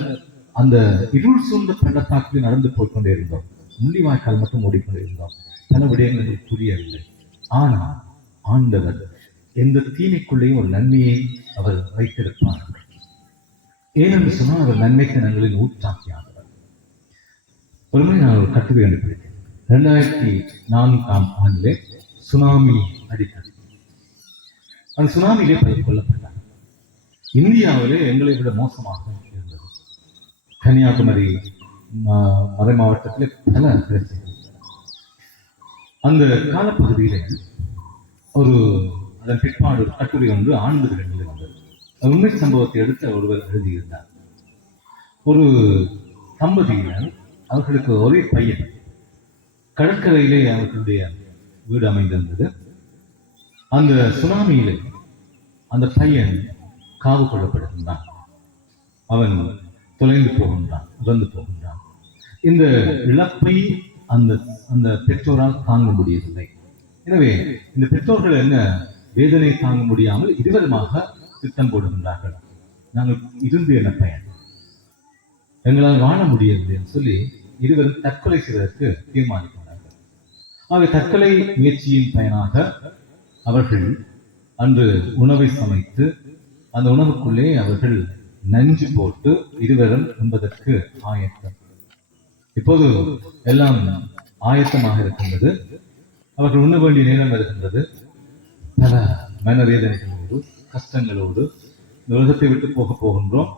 அந்த இருள் சூழ்ந்த பள்ளத்தாக்கில் நடந்து போய்கொண்டே இருந்தோம். முள்ளிவாய்க்கால் மட்டும் ஓடிக்கொண்டே இருந்தோம். பல விடயங்கள் எங்களுக்கு புரியவில்லை. ஆனால் ஆண்டவர் எந்த தீமைக்குள்ளேயும் ஒரு நன்மையை அவர் வைத்திருப்பார். ஏனென்று சொன்னால் அவர் நன்மைக்கு நங்களின் ஊற்றாக்கியானவர். ஒருமுறை நான் ஒரு கட்டுரை கண்டுபிடித்தேன். 2004ஆம் ஆண்டிலே சுனாமி அடித்தது. அந்த சுனாமியிலே பலர் கொல்லப்பட்டார். இந்தியாவிலே எங்களை விட மோசமாக இருந்தது. கன்னியாகுமரி மறை மாவட்டத்திலே பல பிரச்சனைகள். அந்த காலப்பகுதியிலே அதன் பிற்பாடு ஒரு கட்டுரை ஒன்று ஆண்புகளில் வந்தது. உண்மை சம்பவத்தை எடுத்து ஒருவர் எழுதியிருந்தார். ஒரு தம்பதியினர், அவர்களுக்கு ஒரே பையன், கடற்கரையிலே அவர்களுடைய வீடு அமைந்திருந்தது. அந்த சுனாமியிலே அந்த பையன் காவு கொள்ளப்படுகின்றான். அவன் தொலைந்து போகின்றான், இறந்து போகின்றான். இந்த இழப்பை அந்த பெற்றோரால் தாங்க முடியவில்லை. எனவே இந்த பெற்றோர்கள் என்ன வேதனை தாங்க முடியாமல் இருவருமாக திட்டம் போடுகின்றார்கள். நாங்கள் இருந்து என்ன பயன், எங்களால் வாழ முடியவில்லை என்று சொல்லி இருவரும் தற்கொலை செய்வதற்கு தீர்மானிக்கின்றார்கள். ஆக தற்கொலை முயற்சியின் பயனாக அவர்கள் அன்று உணவை சமைத்து அந்த உணவுக்குள்ளே அவர்கள் நஞ்சு போட்டு இருவரும் உண்பதற்கு ஆயத்தம். இப்போது எல்லாம் ஆயத்தமாக இருக்கின்றது. அவர்கள் உண்ண வேண்டிய நேரம் வருகின்றது. பல மனவேதனைகளோடு கஷ்டங்களோடு இந்த உலகத்தை விட்டு போகின்றோம்.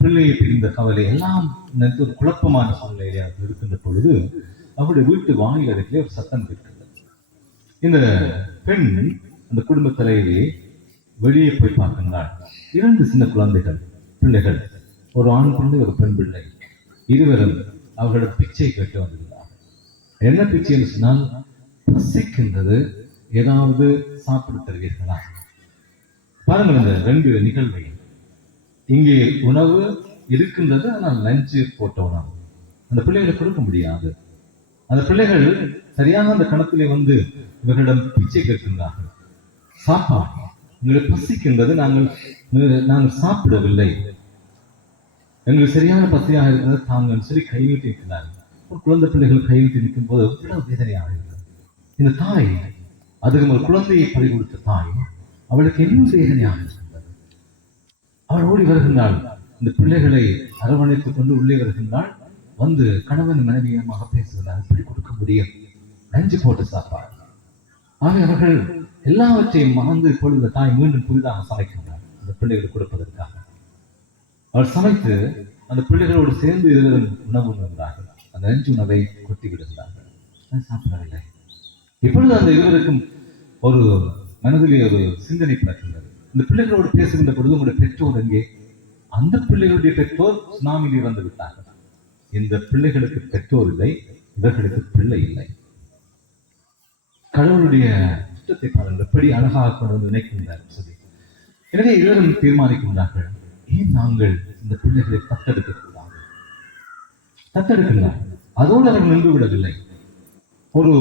பிள்ளையை பிரிந்த கவலை எல்லாம் ஒரு குழப்பமான சூழ்நிலையை இருக்கின்ற பொழுது அவருடைய வீட்டு வாயில் அருகிலே ஒரு சத்தம் கேட்கின்றது. இந்த பெண் அந்த குடும்ப தலைவியை வெளியே போய் பார்க்கின்றாள். 2 சின்ன பிள்ளைகள், ஒரு ஆண் பிள்ளை, ஒரு பெண் பிள்ளை. இருவரும் அவர்களோட பிச்சை கேட்டு வந்திருந்தார். என்ன பிச்சை என்று சொன்னால், பசிக்கின்றது, ஏதாவது சாப்பிட தருவீர்களா? பாருங்கள் இந்த 2 நிகழ்வை. இங்கே உணவு இருக்கின்றது, ஆனால் லஞ்சு போட்ட உணவு அந்த பிள்ளைகளை கொடுக்க முடியாது. அந்த பிள்ளைகள் சரியாக அந்த கணத்திலே வந்து இவர்களிடம் பிச்சை கேட்கின்றார்கள். சாப்பாடு எங்களுக்கு பசிக்கின்றது, நாங்கள் சாப்பிடவில்லை, எங்களுக்கு சரியான பசியாக இருக்கிறது தாங்கன்னு சொல்லி கை நீட்டி இருக்கிறார்கள். குழந்தை பிள்ளைகள் கை நீட்டி நிற்கும் போது எவ்வளவு வேதனையாக இருக்கிறது. இந்த தாய், அதுக்கு ஒரு குழந்தையை பறி கொடுத்த தாய், அவளுக்கு என்ன வேதனையாக இருக்கின்றது. அவள் ஓடி வருகின்றாள், இந்த பிள்ளைகளை அரவணைத்துக் கொண்டு உள்ளே வருகின்றாள். வந்து கணவன் மனைவியமாக பேசுகிறார். எப்படி கொடுக்க முடியும், நஞ்சு போட்டு சாப்பாடு. ஆக அவர்கள் எல்லாவற்றையும் மறந்து இப்பொழுது தாய் மீண்டும் புதிதாக சமைக்கின்றார் அந்த பிள்ளைகளை கொடுப்பதற்காக. அவர் சமைத்து அந்த பிள்ளைகளோடு சேர்ந்து இருவரும் உணவு உண்கிறார்கள். அந்த நஞ்சு உணவை கொட்டி விடுகிறார்கள். சாப்பிடவில்லை. இப்பொழுது அந்த இருவருக்கும் ஒரு மனதிலே ஒரு சிந்தனை பிறக்கின்றது. இந்த பிள்ளைகளோடு பேசுகின்ற பொழுது உங்களுடைய பெற்றோர் எங்கே? அந்த பிள்ளைகளுடைய பெற்றோர் சுனாமியில் இறந்து விட்டார்கள். இந்த பிள்ளைகளுக்கு பெற்றோர் இல்லை, இவர்களுக்கு பிள்ளை இல்லை. கடவுளுடைய திட்டத்தை பாருங்கள், எப்படி அழகாக கொண்டு வந்து நினைக்கின்றார் சொல்லி. எனவே இருவரும் தீர்மானிக்கின்றார்கள், ஏன் நாங்கள் இந்த பிள்ளைகளை தத்தெடுக்க கூடாது? தத்தெடுக்கின்றார்கள். அதோடு அவர்கள் நின்று விடவில்லை. ஒரு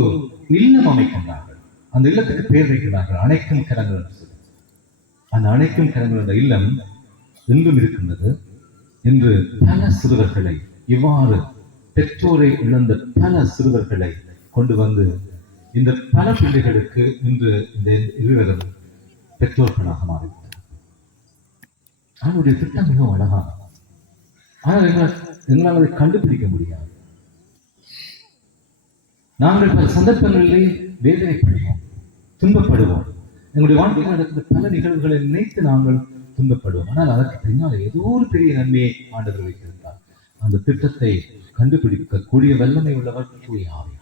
இல்லம் அமைக்கின்றார்கள். அந்த இல்லத்துக்கு பெயர் வைக்கிறார்கள் அணைக்கும் கரங்கள் என்று சொல்லி. அந்த அணைக்கும் கரங்கள் என்ற இல்லம் எங்கும் இருக்கின்றது. இன்று பல சிறுவர்களை, இவ்வாறு பெற்றோரை இழந்த பல சிறுவர்களை கொண்டு வந்து இந்த பல பிள்ளைகளுக்கு இன்று இந்த இருவரும் பெற்றோர்களாக மாறிவிட்டார். அவனுடைய திட்டம் மிகவும் அழகானது. ஆனால் எங்களால் அதை கண்டுபிடிக்க முடியாது. நாங்கள் பல சந்தர்ப்பங்களிலே வேதனைப்படுவோம், துன்பப்படுவோம். எங்களுடைய வாழ்க்கையில் நடக்கிற பல நிகழ்வுகளை நினைத்து நாங்கள் துன்பப்படுவோம். ஆனால் அதற்கு பின்னால் ஏதோ ஒரு பெரிய நன்மையை ஆண்டவர் வைத்திருந்தார். அந்த திட்டத்தை கண்டுபிடிக்கக்கூடிய வல்லமை உள்ளவர் தூய ஆவி.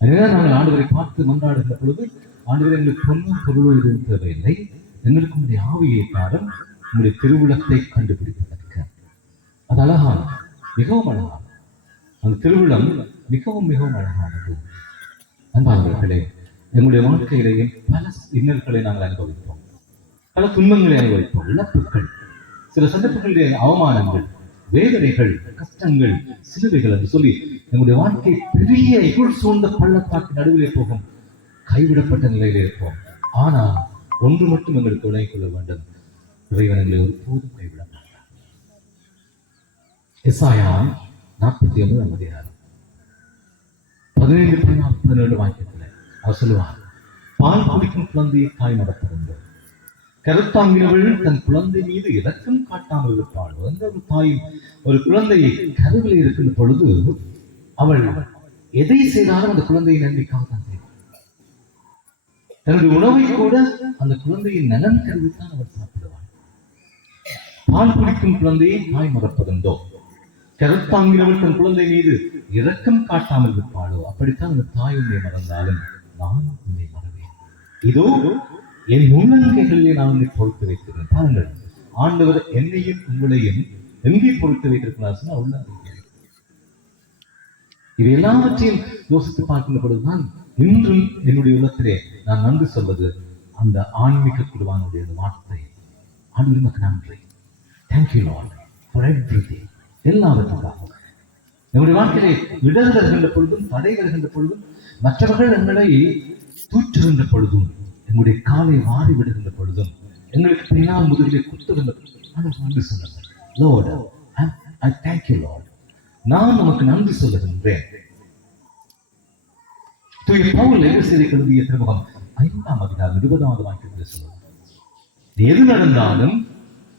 எனவே நாங்கள் ஆண்டவரை பார்த்து மன்றாடுகிற பொழுது, ஆண்டவர் எங்களுக்கு பொன்னும் பொருளும் எதுவும் தேவையில்லை, எங்களுக்கு உங்களுடைய ஆவியை பாடம், உங்களுடைய திருவிழத்தை கண்டுபிடிப்பதற்கு. அது அழகானது, மிகவும் அழகானது. அந்த திருவிழம் மிகவும் மிகவும் அழகானது. அன்பானவர்களே, எங்களுடைய வாழ்க்கையிலேயே பல இன்னல்களை நாங்கள் அனுபவிப்போம், பல துன்பங்களை அனுபவிப்போம், இழப்புகள், சில சந்தர்ப்பங்களிலே அவமானங்கள், வேதனைகள், கஷ்டங்கள், சிலுவைகள் என்று சொல்லி எங்களுடைய வாழ்க்கை பெரிய இருள் சூழ்ந்த பள்ளத்தாக்கு நடுவிலே போகும், கைவிடப்பட்ட நிலையிலே இருப்போம். ஆனால் ஒன்று மட்டும் எங்களுக்கு உணவு கொள்ள வேண்டும், இறைவன் எங்களை ஒருபோதும் கைவிட மாட்டார். எசாயா 49 அதிகாரம் 15-17 வாக்கியத்தில் அவர் சொல்லுவார், பால் குடிக்கும் குழந்தையை தாய் நடப்பதுண்டு, கருத்தாங்கினவள் தன் குழந்தை மீது இரக்கம் காட்டாமல் இருப்பாள். எந்த ஒரு தாயும் ஒரு குழந்தையை கருவிலே இருக்கின்ற பொழுது அவள் எதை செய்தாலும் அந்த குழந்தையை நன்மைக்காக தான் செய்வாள். தன்னுடைய உணவை கூட அந்த குழந்தையின் நலன் கருவித்தான் அவள் சாப்பிடுவாள். பால் குடிக்கும் குழந்தையை தாய் மறப்பதுண்டோ, கருத்தாங்கினவள் தன் குழந்தை மீது இரக்கம் காட்டாமல் இருப்பாளோ, அப்படித்தான் அந்த தாய் உன்னை மறந்தாலும் நான் உன்னை மறவேன். இதோ என் உள்ளங்கைகளிலே நான் உன்னை பொறுத்து வைக்கிறேன். பாருங்கள், ஆண்டவர் என்னையும் உங்களையும் எங்கே பொறுத்து வைத்திருக்கிறார் சொன்னா உள்ளங்கை. இது எல்லாவற்றையும் யோசித்து பார்க்கின்ற பொழுதுதான் இன்றும் என்னுடைய உள்ளத்திலே நான் நன்றி சொல்வது அந்த ஆன்மீக குருவானுடைய வார்த்தை. ஆண்டவர் நமக்கு நன்றி. Thank you Lord for everything. எல்லாவற்றுக்காக நம்முடைய வாழ்க்கையை இடர் வருகின்ற பொழுதும், தடை வருகின்ற பொழுதும், மற்றவர்கள் எங்களை தூற்றுகின்ற பொழுதும், எங்களுடைய காலை வாரி விடுகின்ற பொழுதும், எங்களுக்கு பின்னால் முதுகிலே குத்துகின்ற பொழுதும் நன்றி சொல்லுங்கள். Lord, I thank you Lord. நான் நமக்கு நன்றி சொல்லுகின்றேன். தூய பவுல் எபேசியரை எழுதிய திருமுகம் 5ஆம் அதிகாரம் 20வது வாக்கியத்தில் சொல்லுவார், எது நடந்தாலும்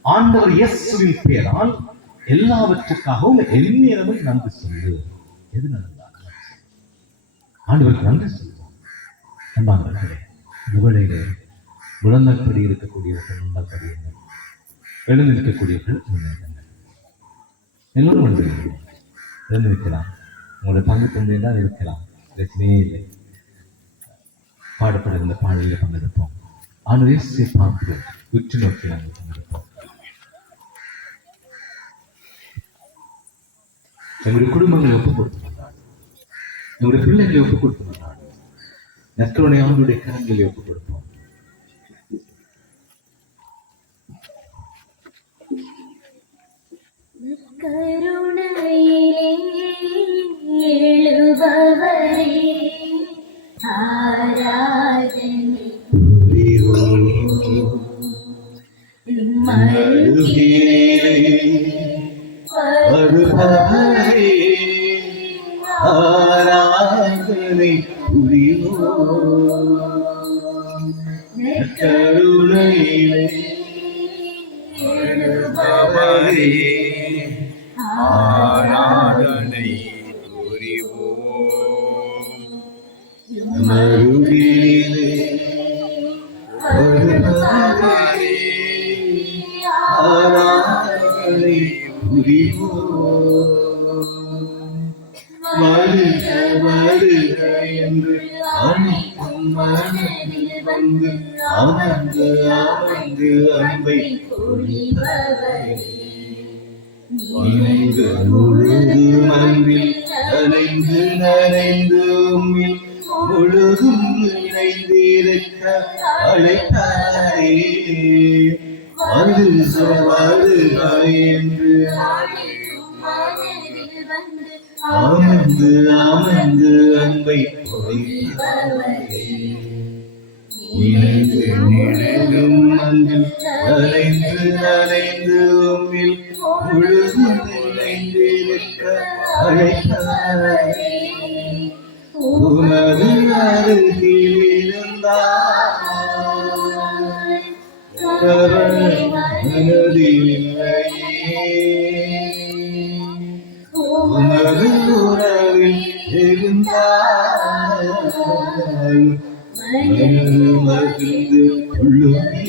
ஆண்டவர் இயேசுவின் பெயரால் எல்லாவற்றுக்காகவும் எந்நேரமும் நன்றி சொல்லு. எது நடந்தாலும் ஆண்டவருக்கு நன்றி சொல்லுவோம். அன்பானவர்களே, முகலையிலே முழந்தாற்படி இருக்கக்கூடியவர்கள் முன்னாற்படி எழுந்திருக்கக்கூடியவர்கள் எல்லோரும் எழுந்திருக்கலாம். உங்களுடைய பங்கு தந்தையெல்லாம் இருக்கலாம், பிரச்சனையே இல்லை. பாடப்படுகின்ற பாடலில் பங்கெடுப்போம். ஆண்டவரை பார்த்து உற்று நோக்கி நாங்கள் பங்கெடுப்போம். எங்களுடைய குடும்பங்களை ஒப்புக் கொடுத்துள்ளார், எங்களுடைய பிள்ளைகளை ஒப்புக் கொடுத்துள்ளார். நற்கருணை ஆண்டுடைய கரங்களை ஒப்புக் கொடுப்போம். கருணையிலே எழுபவரே ஆராதனை ஆராதனை கருணையிலே எழுபவரே ஆராதனை புரிவோம். மறுவிலே வருபவரே ஆராதனை புரிவோம். வருக வருக என்று அனைத்தும் மனதில் வந்து அமர்ந்து அமர்ந்து அன்பை இணைந்து முழுதும் அன்பில் நனைந்து நனைந்து உம்மில் முழுதும் இணைந்திருக்க அழைத்தாரே வருக வருக என்று அமர்ந்து அமர்ந்து அன்பை பொழிபவரே இணைந்து நிழலும் மண்ணில் அலைந்து அலைந்து உம்மில் முழுவதும் இணைந்திருக்க அழைத்தாரே உமது அருகில் இருந்தால் கவலை மனதில்லையே உமது உறவில் இருந்தால் மனது மகிழ்ந்து கொள்ளுமே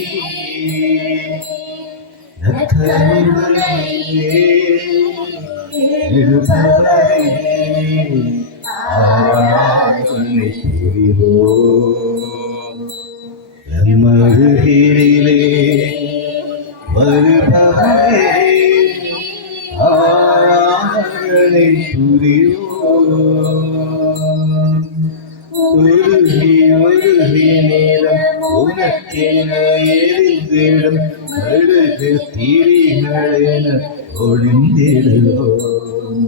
நற்கருணையே எழுபவரே ஆராதனை புரிவோம் நம்மருகிலே வருபவரே ஆராதனை புரிவோம் உருகி உருகி நேரம் உனக்கென எரிந்திடும் மெழுகு திரிகளென ஒளிந்திடுவோம்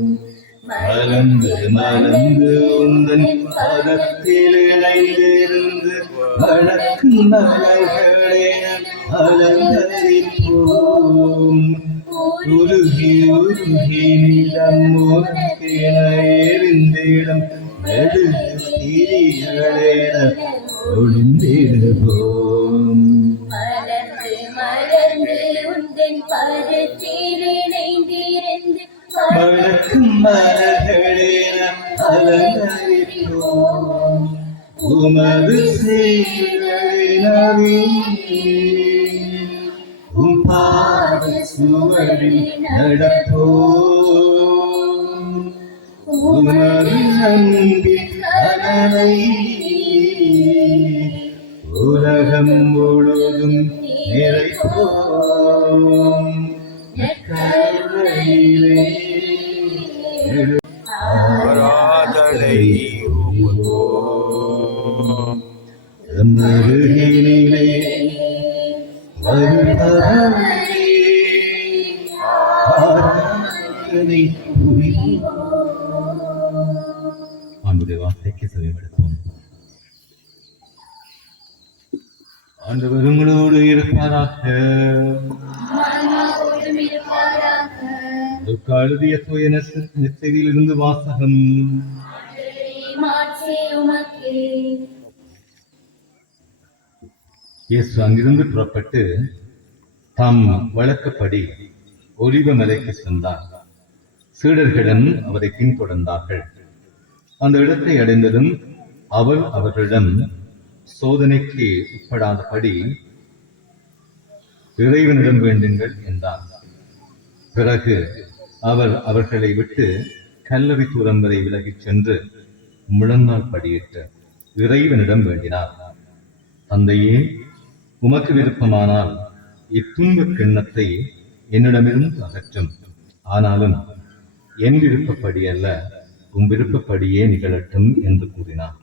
மலர்ந்து மலர்ந்து உந்தன் பதத்தில் இணைந்திருந்து வழக்கும் மலர்களென அலங்கரிப்போம் உருகி உருகி நிலம் உனக்கென எரிந்திடும் மெழுகு திரிகளென ஒளிந்திடுவோம் மலர்ந்து மலர்ந்து உந்தன் பதத்தில் இணைந்திருந்து வழக்கும் மலர்களென அலங்கரிப்போம் உமது செய்களினவே உம் பாத சுவடில் நடப்போம் உமது அன்பின் கனவை உலகம் முழுதும் நிறைப்போம் நற்கருணையிலே ஆராதனை மருகிலே வருபவரே ஆராதனை புரிவோம். ஆண்டுடைய வார்த்தைக்கு செவிமடுப்போம். ஆண்டவர் உங்களோடு இருப்பாராக. எழுதிய தூய நற்செய்தியிலிருந்து வாசகம். இயேசு அங்கிருந்து புறப்பட்டு தாம் வழக்கப்படி ஒலிவ மலைக்கு சென்றார். சீடர்களும் அவரை பின்தொடர்ந்தார்கள். அந்த இடத்தை அடைந்ததும் அவர் அவர்களிடம் சோதனைக்கு உட்படாதபடி இறைவனிடம் வேண்டுங்கள் என்றார். பிறகு அவர் அவர்களை விட்டு கல்லறை தூரம் வரை விலகிச் சென்று முழந்தால் படியிட்டு இறைவனிடம் வேண்டினார். தந்தையே, உமக்கு விருப்பமானால் இத்துன்ப கிண்ணத்தை என்னிடமிருந்து அகற்றும். ஆனாலும் என் விருப்பப்படி அல்ல, உம் விருப்பப்படியே நிகழட்டும் என்று கூறினார்.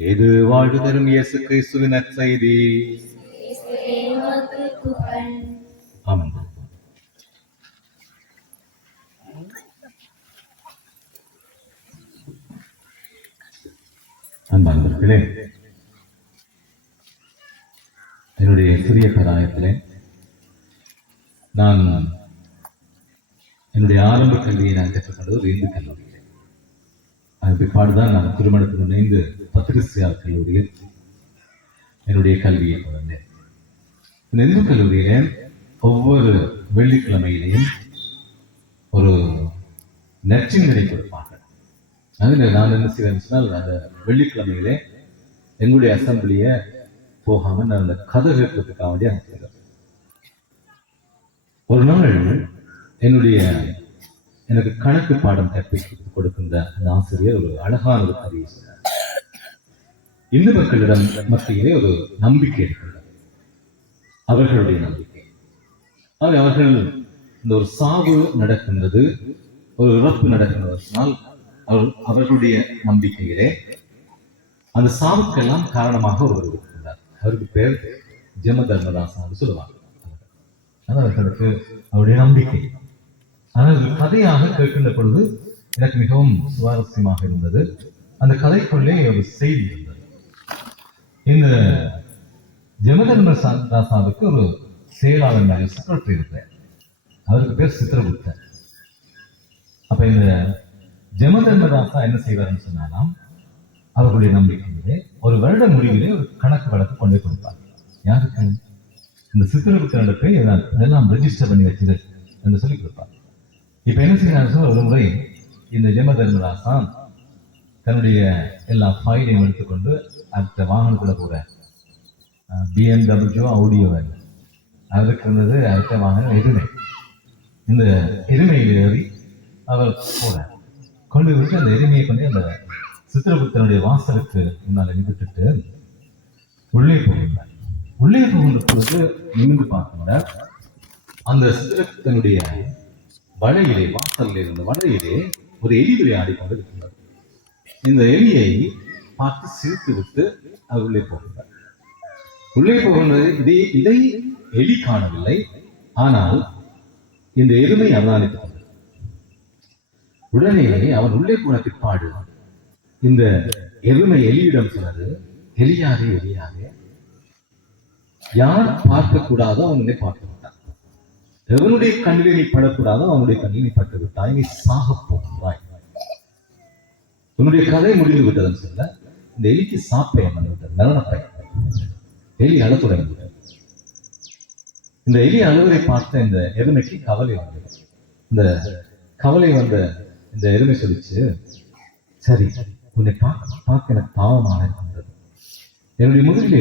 இது வாழ்வு தரும் இயேசு கிறிஸ்துவின் நற்செய்தி. ஆமாம். அன்பானவர்களே, என்னுடைய சிறிய கதாயத்திலே நான் என்னுடைய ஆரம்ப கல்வியை நான் கற்றுக்கொண்டது ஒரு இந்து கல்லூரியிலே. அது பிற்பாடுதான் நான் திருமணத்துக்கு இணைந்து பத்திரிசியார் கல்லூரியில் என்னுடைய கல்வியை தொடர்ந்தேன். இந்த இந்து கல்லூரியிலே ஒவ்வொரு வெள்ளிக்கிழமையிலையும் ஒரு நற்சிந்தனை கொடுப்பார்கள். அதில் நான் என்ன செய்வேன் சொன்னால், அந்த வெள்ளிக்கிழமையிலே எங்களுடைய அசம்பிளியை போகாமல் நான் அந்த கதை கேட்கறதுக்காக வேண்டிய அனுப்பிடுறேன். ஒரு நாள் எனக்கு கணக்கு பாடம் கற்பித்து கொடுக்கின்ற அந்த ஆசிரியர் ஒரு அழகான ஒரு கதையை சொன்னார். இந்து மக்களிடம் மத்தியிலே ஒரு நம்பிக்கை இருக்கிறது, அவர்களுடைய நம்பிக்கை. அவர்கள் இந்த ஒரு சாவு நடக்கின்றது, ஒரு இறப்பு நடக்கின்றது சொன்னால் அவர்களுடைய நம்பிக்கையிலே அந்த சாவுக்கெல்லாம் காரணமாக ஒருவர் இருக்கிறார். அவருக்கு பேர் ஜெம தர்மதாசன் சொல்லுவாங்க. அது அவர்களுக்கு அவருடைய நம்பிக்கை. ஆனால் கதையாக கேட்கின்ற பொழுது எனக்கு மிகவும் சுவாரஸ்யமாக இருந்தது. அந்த கதைக்குள்ளே ஒரு செய்தி இருந்தது. இந்த ஜெமதர்மதாசாவுக்கு ஒரு செயலாளர் செக்ரட்டரி இருக்கிறார். அவருக்கு பேர் சித்திரகுப்தர். அப்ப இந்த ஜெமதர்மதாசா என்ன செய்வார்னு சொன்னாலாம், அவர்களுடைய நம்பிக்கையிலே ஒரு வருட முடிவிலே ஒரு கணக்கு வழக்கு கொண்டு கொடுப்பார். யாருக்கு? இந்த சித்திரகுப்தனிடத்தை அதெல்லாம் ரெஜிஸ்டர் பண்ணி வச்சது என்று சொல்லி கொடுப்பார். இப்ப என்ன செய்யறாரு, ஒரு முறை இந்த ஜெமதர்மதாசா தன்னுடைய எல்லா ஃபைலையும் எடுத்துக்கொண்டு அடுத்த வாகனத்துல போற BMW ஆடியோ அதுக்கு இருந்தது. அடுத்த வாகனம் எருமை. இந்த எருமையில் ஏறி அவர் போறார். கொண்டு விட்டு அந்த எருமையை கொண்டு அந்த சித்திரகுப்தனுடைய வாசலுக்கு முன்னால நிறுத்திட்டு உள்ளே போகின்றார். உள்ளே போகின்ற பொழுது நிமிர்ந்து பார்க்கின்றார். அந்த சித்திரகுப்தனுடைய வலையிலே, வாசலில் இருந்த வலையிலே ஒரு எலி விளையாடி கொண்டு இருக்கின்றார். இந்த எலியை பார்த்து சிரித்து விட்டு அவர் உள்ளே போகின்றார். உள்ளே போகின்றது இதை எலி காணவில்லை. ஆனால் இந்த எருமை அவதானித்துக் கொண்டது. உடனே அவன் உள்ளே போன பிற்பாடு இந்த எருமை எலியிடம் சொன்னது, எலியாரே எலியாரே, யார் பார்க்க கூடாதோ அவனை பார்த்து விட்டான். எவனுடைய கண்ணிலே நீ படக்கூடாதோ அவனுடைய கண்ணில் நீ பட்டு விட்டாய். நீ சாக போகிறாய். உன்னுடைய கதை முடிந்து விட்டதுன்னு சொல்ல இந்த எலிக்கு சாப்பயம் வந்துவிட்டது, மரணப்பயம். எலி அழ தொடங்கிவிட்டது. இந்த எலி அழுவரை பார்த்த இந்த எருமைக்கு கவலை வந்தது. இந்த கவலை வந்த இந்த எருமை சொல்லிச்சு, சரி உன்னை பார்க்க எனக்கு பாவமாக இருக்கின்றது, என்னுடைய முதுகிலே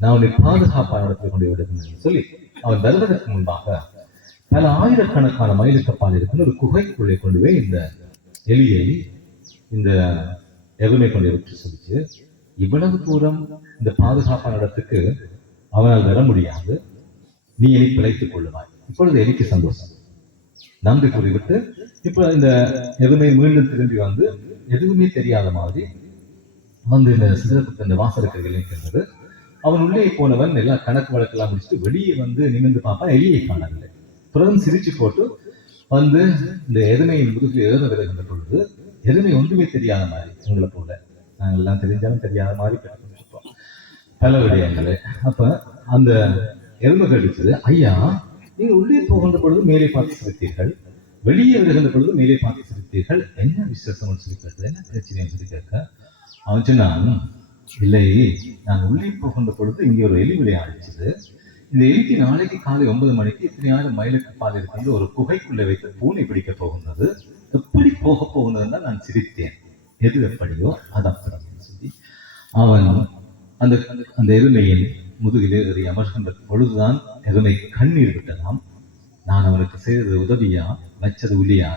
நான் உன்னை பாதுகாப்பான இடத்தில் கொண்டு விடுகின்றேன் சொல்லி அவன் வருவதற்கு முன்பாக பல ஆயிரக்கணக்கான மைலுக்கு அப்பால் இருக்கிற ஒரு குகைக்குள்ளே கொண்டு போய் இந்த எலியை இந்த எருமை கொண்டு விட்டு சொல்லிச்சு, இவ்வளவு தூரம் இந்த பாதுகாப்பான இடத்துக்கு அவனால் வர முடியாது, நீ என்னை பிழைத்துக் கொள்ளுவாய். இப்பொழுது எலிக்கு சந்தோஷம், நன்றி கூறிவிட்டு இப்ப இந்த எதுவுமே மீண்டும் திரும்பி வந்து எதுவுமே தெரியாத மாதிரி வந்து இந்த சித்திரகுப்தன் வாசலுக்கு நிற்கின்றது. அவன் உள்ளே போனவன் எல்லா கணக்கு வழக்கெல்லாம் முடிச்சுட்டு வெளியே வந்து நிமிர்ந்து பார்ப்பான், எலியை காணவில்லை. புறம் சிரிச்சு போட்டு வந்து இந்த எருமையின் முதுகில் ஏற விலகின்ற பொழுது எருமை ஒன்றுமே தெரியாத மாதிரி, உங்களை போல நாங்கள் எல்லாம் தெரிஞ்சாலும் தெரியாத மாதிரி பெற்றுக்கொண்டிருப்போம் பல விடயங்களே. அப்ப அந்த எருமை கடிச்சது, ஐயா நீங்க உள்ளே போகின்ற பொழுது மேலே பார்த்து சிரித்தீர்கள், வெளியே வருகின்ற பொழுது மேலே பார்த்து சிரித்தீர்கள், என்ன விசேஷம் சொல்லி கேட்க, என்ன பிரச்சனைன்னு சொல்லி கேட்க, அவன் சொன்னான், இல்லை நான் உள்ளே போகின்ற பொழுது இங்கே ஒரு எலி விளையாடிச்சது. இந்த எலிக்கு நாளைக்கு காலை 9 மணிக்கு இத்தனையாயிரம் மைலுக்கு பால் இருக்கின்ற ஒரு குகைக்குள்ளே வைத்து பூனை பிடிக்க போகின்றது, எப்படி போக போகின்றதுன்னா நான் சிரித்தேன், எது எப்படியோ அது அப்படின்னு சொல்லி அவன் அந்த அந்த எருமையின் முதுகிலே ஏறி அமர்கின்ற பொழுதுதான் எருமை கண்ணீர் விட்டதாம். நான் அவனுக்கு செய்தது உதவியா வச்சது உலியா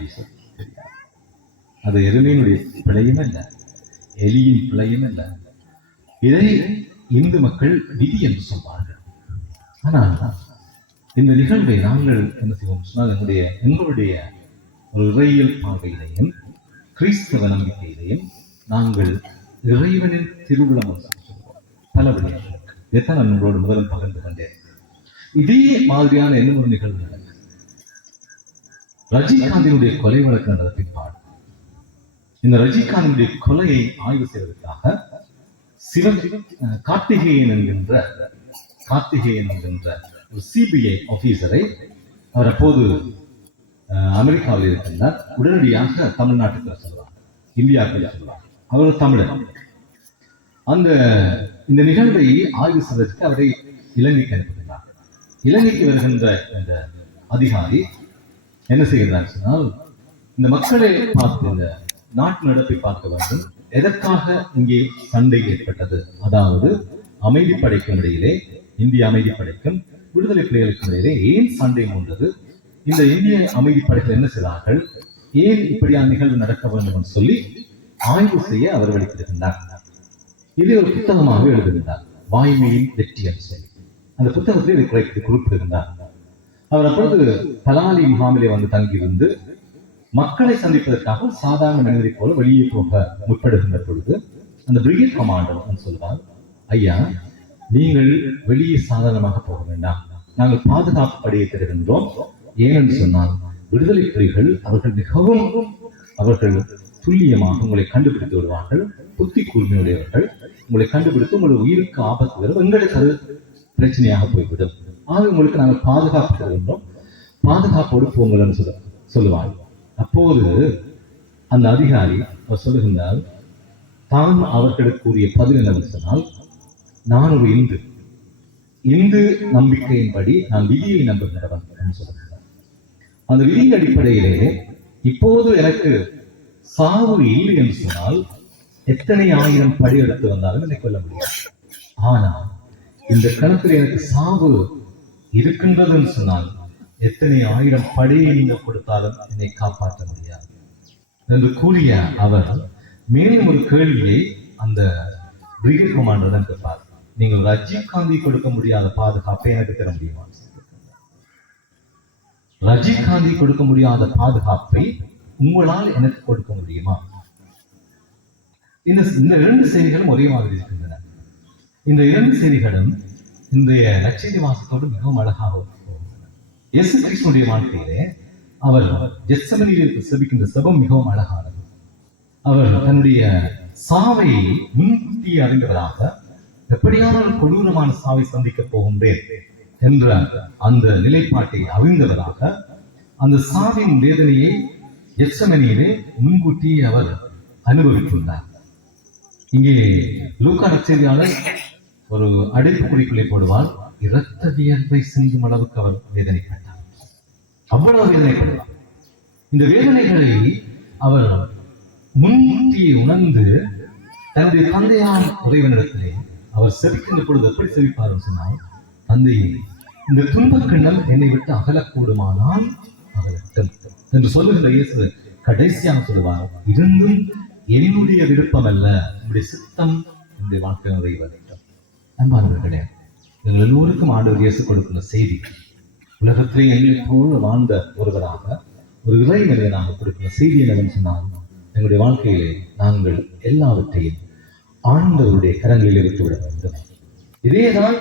தெரியாது. அது எருமையினுடைய பிழையும் அல்ல, எலியின் பிழையும் அல்ல. இதை இந்து மக்கள் விதி என்று சொல்வார்கள். ஆனால் இந்த நிகழ்வை நாங்கள் என்ன செய்வோம் சொன்னால், எங்களுடைய ஒரு இறையியல் பார்வையிலையும் கிறிஸ்தவ நம்பிக்கையிலையும் நாங்கள் இறைவனின் திருவிழா சொல்வோம் பல விடயங்கள். இதைத்தான் நான் உங்களோடு முதலில் பகிர்ந்து கொண்டேன். இதே மாதிரியான என்ன ஒரு நிகழ்வு நடந்தது. ரஜினிகாந்தினுடைய கொலை வழக்கு நடந்த பிற்பாடு இந்த ரஜினிகாந்தினுடைய கொலையை ஆய்வு செய்வதற்காக கார்த்திகேயன் என்கின்ற ஒரு சிபிஐ ஆபீசரை அவர் அப்போது அமெரிக்காவில் இருக்கின்றார். உடனடியாக தமிழ்நாட்டுக்கு சொல்லுவார், இந்தியாவுக்கு சொல்லுவார். அவர் தமிழர். இந்த நிகழ்வை ஆய்வு செய்வதற்கு அவரை இலங்கைக்கு அனுப்புகிறார். இலங்கைக்கு வருகின்ற இந்த அதிகாரி என்ன செய்கிறார் சொன்னால், இந்த மக்களை பார்த்து இந்த நாட்டு நடப்பை பார்க்க வேண்டும், எதற்காக இங்கே சண்டை ஏற்பட்டது, அதாவது அமைதி படைக்கும் இடையிலே, இந்திய அமைதி படைக்கும் விடுதலை புலிகளுக்கும் இடையிலே ஏன் சண்டை மூண்டது, இந்த இந்திய அமைதி படைகள் என்ன செய்தார்கள், ஏன் இப்படியான நிகழ்வு நடக்க வேண்டும் என்று சொல்லி ஆய்வு செய்ய அவர் வெளிப்படுகின்றார். இதை ஒரு புத்தகமாக எழுதுகின்றார், வாய்மையின் வெற்றி என்று சொல்லி. அந்த புத்தகத்தில் இதை குறிப்பிடுகின்றார். அவர் அப்பொழுது பலாலி முகாமிலே வந்து தங்கியிருந்து மக்களை சந்திப்பதற்காக சாதாரண மனிதரை போல வெளியே போக முற்படுகின்ற பொழுது அந்த பிரிகேட் கமாண்டர் சொல்வார், ஐயா நீங்கள் வெளியே சாதாரணமாக போக வேண்டாம், நாங்கள் பாதுகாப்பு படையை தருகின்றோம். ஏனென்று சொன்னால் விடுதலை புலிகள் அவர்கள் துல்லியமாக உங்களை கண்டுபிடித்து விடுவார்கள், புத்தி கூர்மையுடையவர்கள். உங்களை கண்டுபிடித்து உங்களுடைய உயிருக்கு ஆபத்து வரும், எங்களுக்கு அது பிரச்சனையாக போய்விடும். ஆக உங்களுக்கு நாங்கள் பாதுகாப்பு தருகின்றோம், பாதுகாப்போடு போங்கள் என்று சொல்லுவாங்க. அப்போது அந்த அதிகாரி அவர் சொல்லுகின்றார், தான் அவர்களுக்கு கூறிய பதில் என்னவென்று சொன்னால், நான் ஒரு இந்து நம்பிக்கையின்படி நான் விதியை நம்புகிறவன் என்று சொல்லுகிறார். அந்த விதியின் அடிப்படையிலே இப்போது எனக்கு சாவு இல்லை என்று சொன்னால் எத்தனை ஆயிரம் படி எடுத்து வந்தாலும் என்னை கொல்ல முடியாது. ஆனால் இந்த கணத்தில் எனக்கு சாவு இருக்கின்றது என்று சொன்னால் எத்தனை ஆயிரம் படையை நீங்கள் கொடுத்தாலும் என்னை காப்பாற்ற முடியாது என்று கூறிய அவர் மேலும் ஒரு கேள்வியை அந்த பிரிகேட் கமாண்டரிடம் கேட்பார், நீங்கள் ராஜீவ் காந்தி கொடுக்க முடியாத பாதுகாப்பை எனக்கு தர முடியுமா? ராஜீவ் காந்தி கொடுக்க முடியாத பாதுகாப்பை உங்களால் எனக்கு கொடுக்க முடியுமா? இந்த இரண்டு செய்திகளும் ஒரே மாதிரி இருக்கின்றன. இந்த இரண்டு செய்திகளும் இன்றைய நற்செய்தி வாசத்தோடு மிகவும் அழகாக இயேசு கிறிஸ்துவினுடைய வாழ்க்கையிலே அவர் கெத்செமனியில் செபிக்கின்ற செபம் மிகவும் அழகானது. அவர் தன்னுடைய சாவை முன்கூட்டி அறிந்தவராக, எப்படியான ஒரு கொடூரமான சாவை சந்திக்க போகின்றேன் என்ற அந்த நிலைப்பாட்டை அறிந்தவராக, அந்த சாவின் வேதனையை கெத்செமனியிலே முன்கூட்டி அவர் அனுபவித்துள்ளார். இங்கே லூக்கா நற்செய்தியாளர் ஒரு அடைப்புக்குறிக்குள்ளே போடுவார், இரத்த வியர்வை சிந்தும் அளவுக்கு அவர் வேதனைப்பட்டார். அவ்வளவு வேதனைப்படுவார். இந்த வேதனைகளை அவர் முன்கூட்டியே உணர்ந்து தன்னுடைய தந்தையாம் இறைவனிடத்திலே அவர் செவிக்கின்ற பொழுது எப்படி செவிப்பார் சொன்னால், தந்தையே, இந்த துன்பக் கிண்ணம் என்னை விட்டு அகலக்கூடுமானால் அகலட்டும் என்று சொல்லுகின்ற இயேசு கடைசியாக சொல்லுவார், இருந்தும் என்னுடைய விருப்பம் அல்ல, என்னுடைய சித்தம் என்னுடைய வாழ்க்கை நிறைவேறட்டும். அன்பானவர்களே, எங்கள் எல்லோருக்கும் ஆண்டவர் இயேசு கொடுக்கிற செய்தி, உலகத்திலே எங்களை போல வாழ்ந்த ஒருவராக, ஒரு இறைமனிதனாக கொடுக்கிற செய்தி என்னவென்று சொன்னால், எங்களுடைய வாழ்க்கையிலே நாங்கள் எல்லாவற்றையும் ஆண்டவருடைய கரங்களில் வைத்துவிட வேண்டும். இதேதான்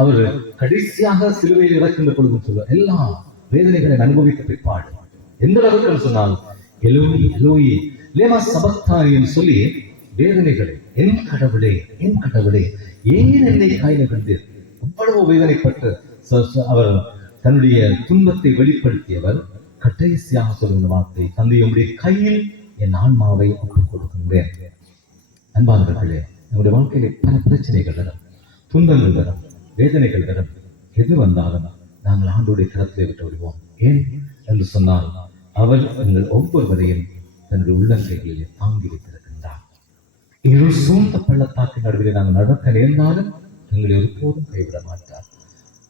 அவர் கடைசியாக சிலுவையில் இறக்கின்ற பொழுது சொல்ல, எல்லா வேதனைகளை அனுபவித்த பிற்பாடு எந்த அளவுக்கு சொன்னால், எலோயி எலோயி லேமா சபக்தானி என்று சொல்லி வேதனைகளை, என் கடவுளே என் கடவுளே ஏன் என்னை காய்ந்து கண்டீர், அவ்வளவு வேதனைப்பட்டு அவர் தன்னுடைய துன்பத்தை வெளிப்படுத்தியவர் கடைசியாக சொல்லுகிற வார்த்தை, தந்தையுடைய கையில் என் ஆன்மாவை ஒப்புக் கொடுக்கின்றேன். அன்பானவர்களே, நம்முடைய வாழ்க்கையிலே பல பிரச்சனைகள் வரும், துன்பங்கள் வரும், வேதனைகள் வரும். எது வந்தாலும் நாங்கள் ஆண்டோடைய கரத்திலே விட்டு விடுவோம். ஏன் என்று சொன்னால், அவர் எங்கள் ஒவ்வொருவரையும் தன்னுடைய உள்ளங்கைகளிலே தாங்கி வைத்திருக்கின்றார். இருள் சூழ்ந்த பள்ளத்தாக்கின் நடுவில் நாங்கள் நடக்க நேர்ந்தாலும் எங்களை ஒருபோதும் கைவிட மாட்டார்.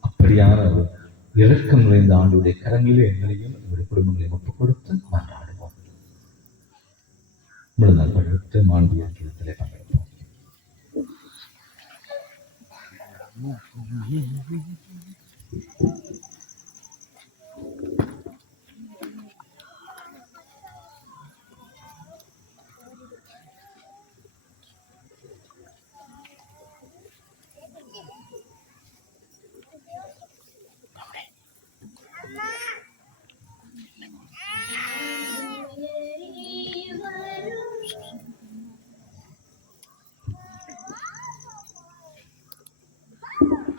அப்படியான ஒரு இரக்கம் நிறைந்த ஆண்டுடைய கரங்களிலே எங்களையும் எங்களுடைய குடும்பங்களையும் ஒப்புக் கொடுத்து மன்றாடுவோம். முழு நாள் படுத்து மாண்பிய கீழத்திலே பங்கெடுப்போம்.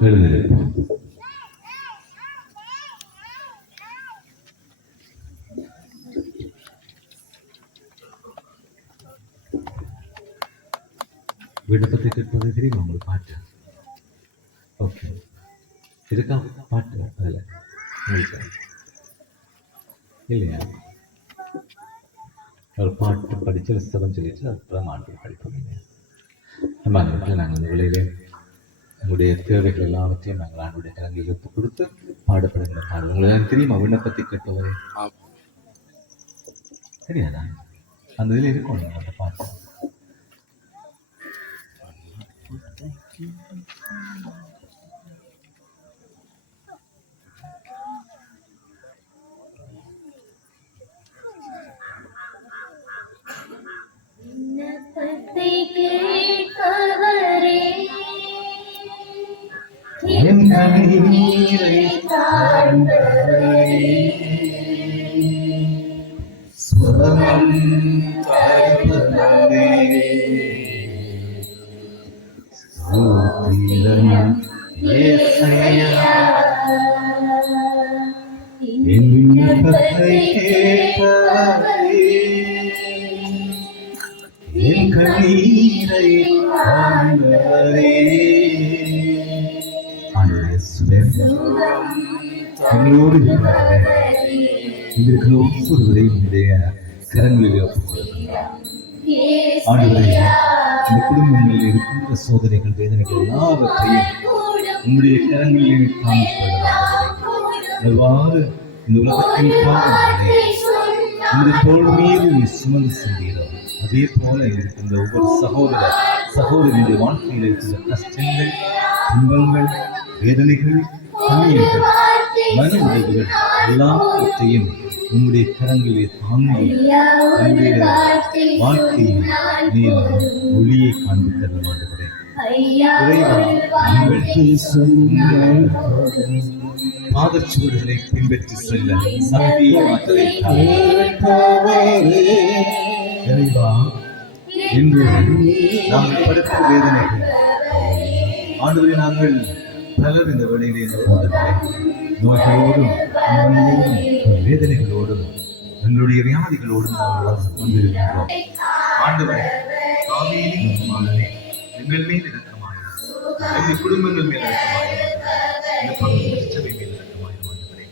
எழுந்திருப்போம். வீட்டை பற்றி கேட்பது தெரியுமா உங்களுக்கு? பாட்டு ஓகே இருக்கா? பாட்டு அதில் இல்லையா? ஒரு பாட்டு படித்து புஸ்தகம் சொல்லிட்டு அதுக்கப்புறம் ஆண்டு படிப்போம். நம்ம அந்த வீட்டில் நாங்கள் இந்த விலையிலே எங்களுடைய தேவைகள் எல்லாவற்றையும் நாங்கள் ஆண்டுடைய கரங்களில் எடுத்து கொடுத்து பாடப்படுகிற பாடல் உங்களுக்கு தெரியுமா? விண்ணப்பத்தை கேட்பவரே தெரியாதா? அந்த இதில் இருக்கும் அந்த பாட்டு. விண்ணப்பத்தை கேள் கண்ணீரை காண்பவரே, சுகம் தருபவரே, ஸ்தோத்திரம் இயேசையா, என் விண்ணப்பத்தை கேட்பவரே, என் கண்ணீரை காண்பவரே. ஆண்டவரே இயேசுவே, எங்களோடு இருக்கிறவரே, எங்களுக்கு ஒவ்வொருவரையும் உடைய கரங்களில் ஒப்புக்கொடுக்கின்றோம். ஆண்டவரே, இந்த குடும்பங்களில் இருக்கின்ற சோதனைகள், வேதனைகள் எல்லாவற்றையும் உங்களுடைய கரங்களில் தாங்கிக் கொள்ளலாம். எவ்வாறு இந்த உலகத்தின் பாவங்களை இந்த தோள் மீது நீ சுமந்து சென்றீரோ, அதே போல இருக்கின்ற ஒவ்வொரு சகோதரியுடைய வாழ்க்கையில் இருக்கின்ற கஷ்டங்கள், துன்பங்கள், வேதனைகள், கண்ணீர்கள், மன உடைவுகள் எல்லாவற்றையும் உங்களுடைய கரங்களிலே தாங்கி உங்களுடைய வாழ்க்கையில் நீ ஒளியை காண்பித்தர மாட்டேன். பாதச்சுவடுகளை பின்பற்றி செல்ல சக்தியை இறைவா, இன்று நாங்கள் படுத்த வேதனைகள் ஆண்டவரே, நாங்கள் பலர் இந்த வேளையிலே இந்த நோய்களோடும் வேதனைகளோடும் எங்களுடைய வியாதிகளோடும் நாங்கள் கொண்டிருக்கின்றோம். ஆண்டவரே, ஆவியிலே எங்கள் மேல் இரக்கமாயிரும், எங்கள் குடும்பங்கள் மேல் இரக்கமாயிரும், எங்கள் பங்கு மேல் இரக்கமாயிரும். ஆண்டவரே,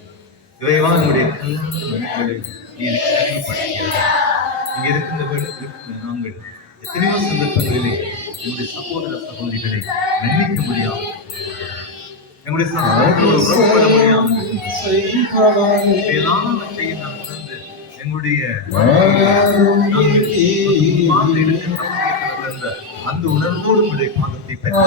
இறைவா, நம்முடைய கல்யாணங்களை நீர் அறிவுப்படுத்துகிறார். இங்கே இருக்கின்ற வேளையில் நாங்கள் எத்தனையோ சந்தர்ப்பங்களிலே என்னுடைய சகோதர சகோதரிகளை மன்னிக்க முடியாமல், நம்முடைய சகோதரர்களோடு உறவுபட முடியாமல் எல்லாவற்றையும் நாம் உணர்ந்து எங்களுடைய அந்த உணர்வோடு உங்களுடைய பாதத்தை பெற்று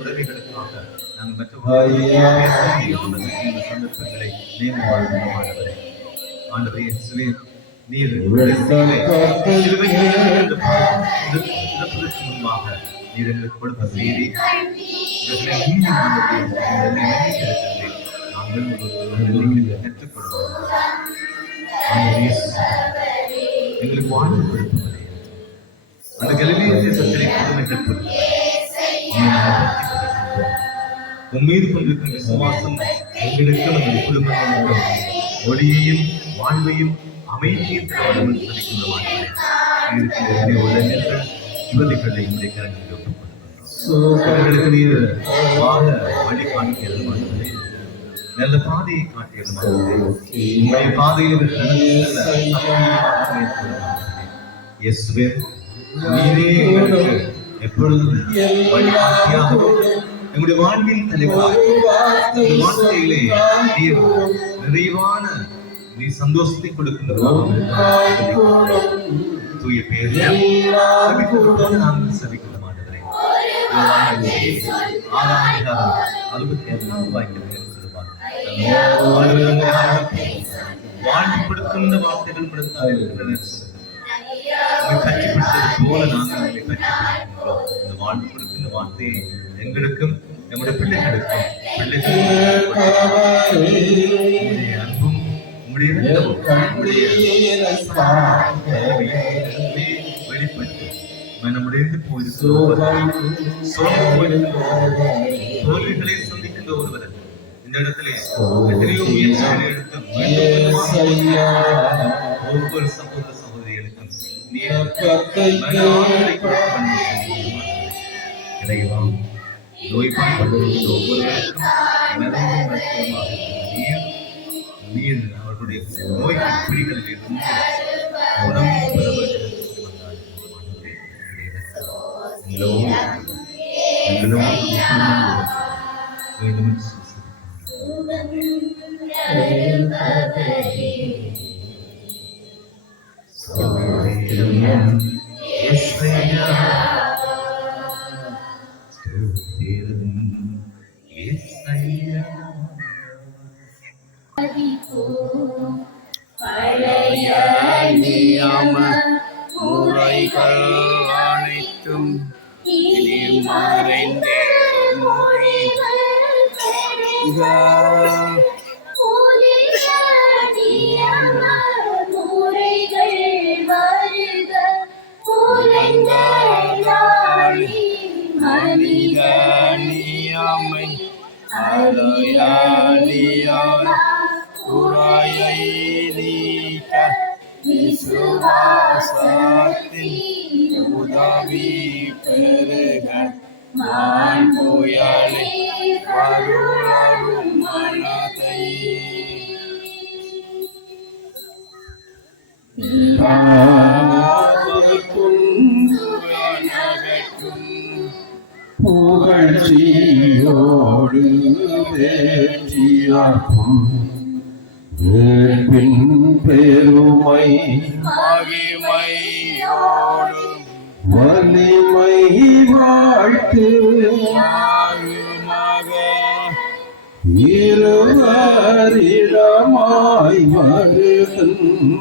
உதவிகளுக்காக நாங்கள் சந்தர்ப்பங்களை வாழ்வதே. ஆண்டவரே, நீர் முன்பாக நீர் எங்களுக்கு கொடுத்த செய்தி கற்றுக்கொள்வோம். எங்களுக்கு வாழ்வு கொடுப்பவரே, அந்த கலிலேய தேசத்திலே புதுமை கற்பது உன் மீது கொண்டிருக்கின்ற விசுவாசம் எங்களுக்கும் எங்கள் குடும்பங்களுக்கும் ஒளியையும் வாழ்வையும் அமைதியும் தரவடும் சொல்லிக்கின்ற வாழ்க்கை உலகங்கள் யுவதிகளை இன்றைய கரங்களில் ஒப்புக்கொள்கின்றோம். அவர்களுக்கு நீர் வாழ வழி காட்டியது மாதிரி, நல்ல பாதையை காட்டியது மாதிரி, உங்களுடைய பாதையில் இயேசுவே, நீரே எங்களுக்கு எப்பொழுதும் வழிகாட்டியாகவும் எங்களுடைய வாழ்வின் தலைவராக வாழ்க்கையிலே நீர் நிறைவான நீ சந்தோஷத்தை கொடுக்கின்றதாக தூய பேரில் நாங்கள் சபிக்கிற மாட்டவரே, 67 வாழ்வு கொடுக்கின்ற வார்த்தைகள் கற்றுப்பிடித்தது போல நாங்கள் கற்றுப்பிடிக்கின்றோம். இந்த வாழ்வு கொடுக்கின்ற வார்த்தையை எங்களுக்கும் நம்முடைய பிள்ளைகளுக்கும் அன்பும் வெளிப்பட்டு மனமுடைந்து தோல்விகளை சந்திக்கின்ற ஒருவர் இந்த இடத்திலே எத்தனையோ முயற்சிகளை எடுத்து ஒவ்வொரு சகோதர சகோதரிகளுக்கும் இறைவாம் நோய்பாடுபடுகின்ற ஒவ்வொருவருக்கும் நீர் அவர்களுடைய நோய் பிடிகளில் இருந்து உடம்பு பழைய வாசத்தின் உதவி பெருக மாண்புயலே வருளரும் மனதை புகழ்ச்சியோடு வேற்றியாக்கும் வேட்பின் பெருமை மகிமையோடு வலிமை வாழ்த்து வாழுமாக இருவரிடமாய் வருகின்றவர்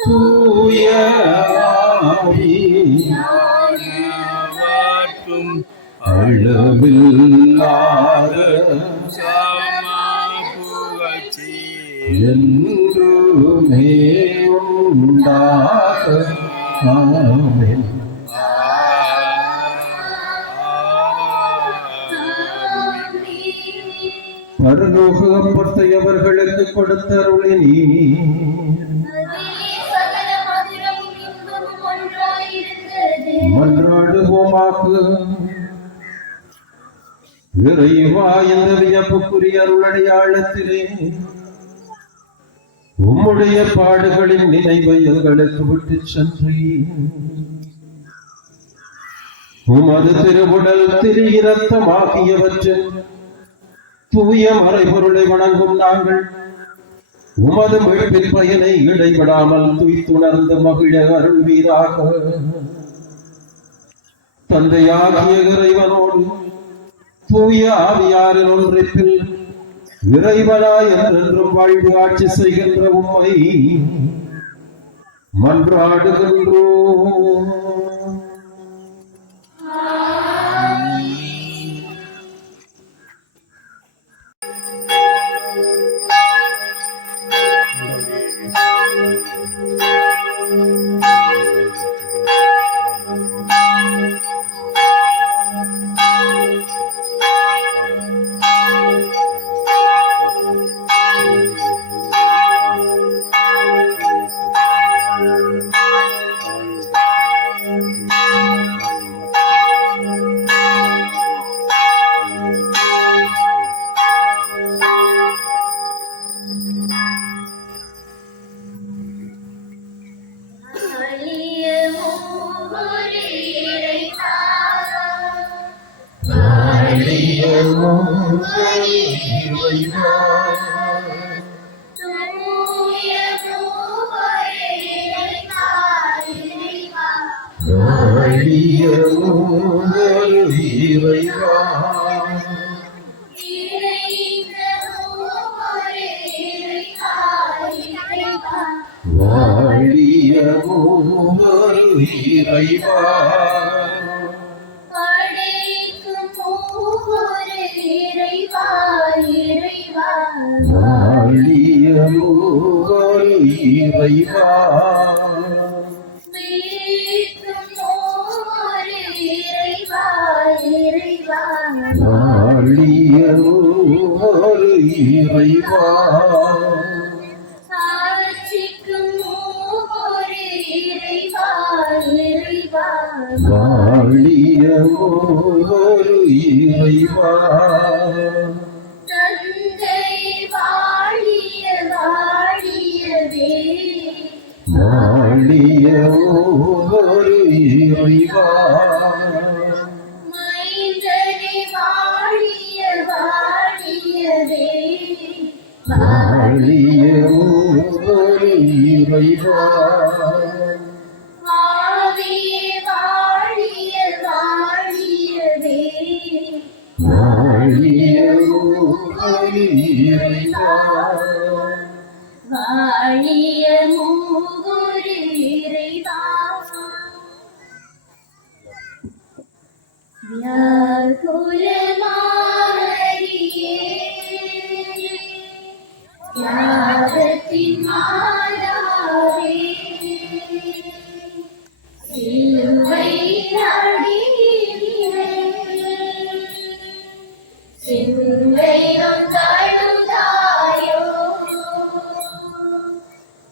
தூய ஆவி ஞானவர்க்கும் அளவில்லாத புகழ்ச்சி என்றுமே உண்டாக ஆமென். பரலோகப்பத்தை அவர்களுக்கு கொடுத்தருளினீ சகல மதுரமும் இன்பமும் ஒன்றாயிருந்தது. மன்றாடுவோமாக. இறைவா, இந்த வியப்புக்குரிய அருளடையாளத்திலே உம்முடைய பாடுகளின் நினைவை எங்களுக்கு விட்டுச் சென்றீ. உமது திருவுடல் திரு இரத்தம் ஆகியவற்றின் தூய மறைபொருளை வணங்கும் நாங்கள் உமது மீட்பின் பயனை இடைவிடாமல் துய்த்துணர்ந்து மகிழ அருள்வீராக. தந்தையாகிய இறைவனோடு தூய ஆவியாரின் ஒன்றிப்பில் இறைவனாய் என்றென்றும் வாழ்ந்து ஆட்சி செய்கின்ற உம்மை மன்றாடுகின்றோம்.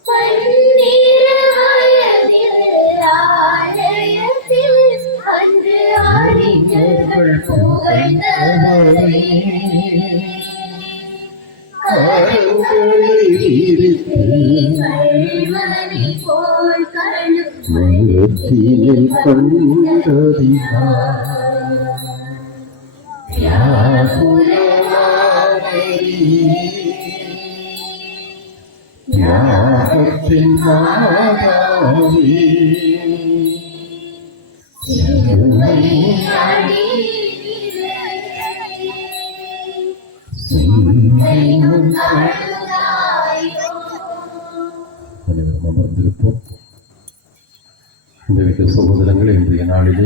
பன்னிரு புகழ்ந்தவரே. கரங்களை விரித்து கள்வனை போல் கருளும் மரத்தினில் கண்டதினார் யாகத்தின் நாதாவே அனைவரும் அமர்ந்திருப்போம். இந்த சகோதரங்கள் இன்றைய நாளிலே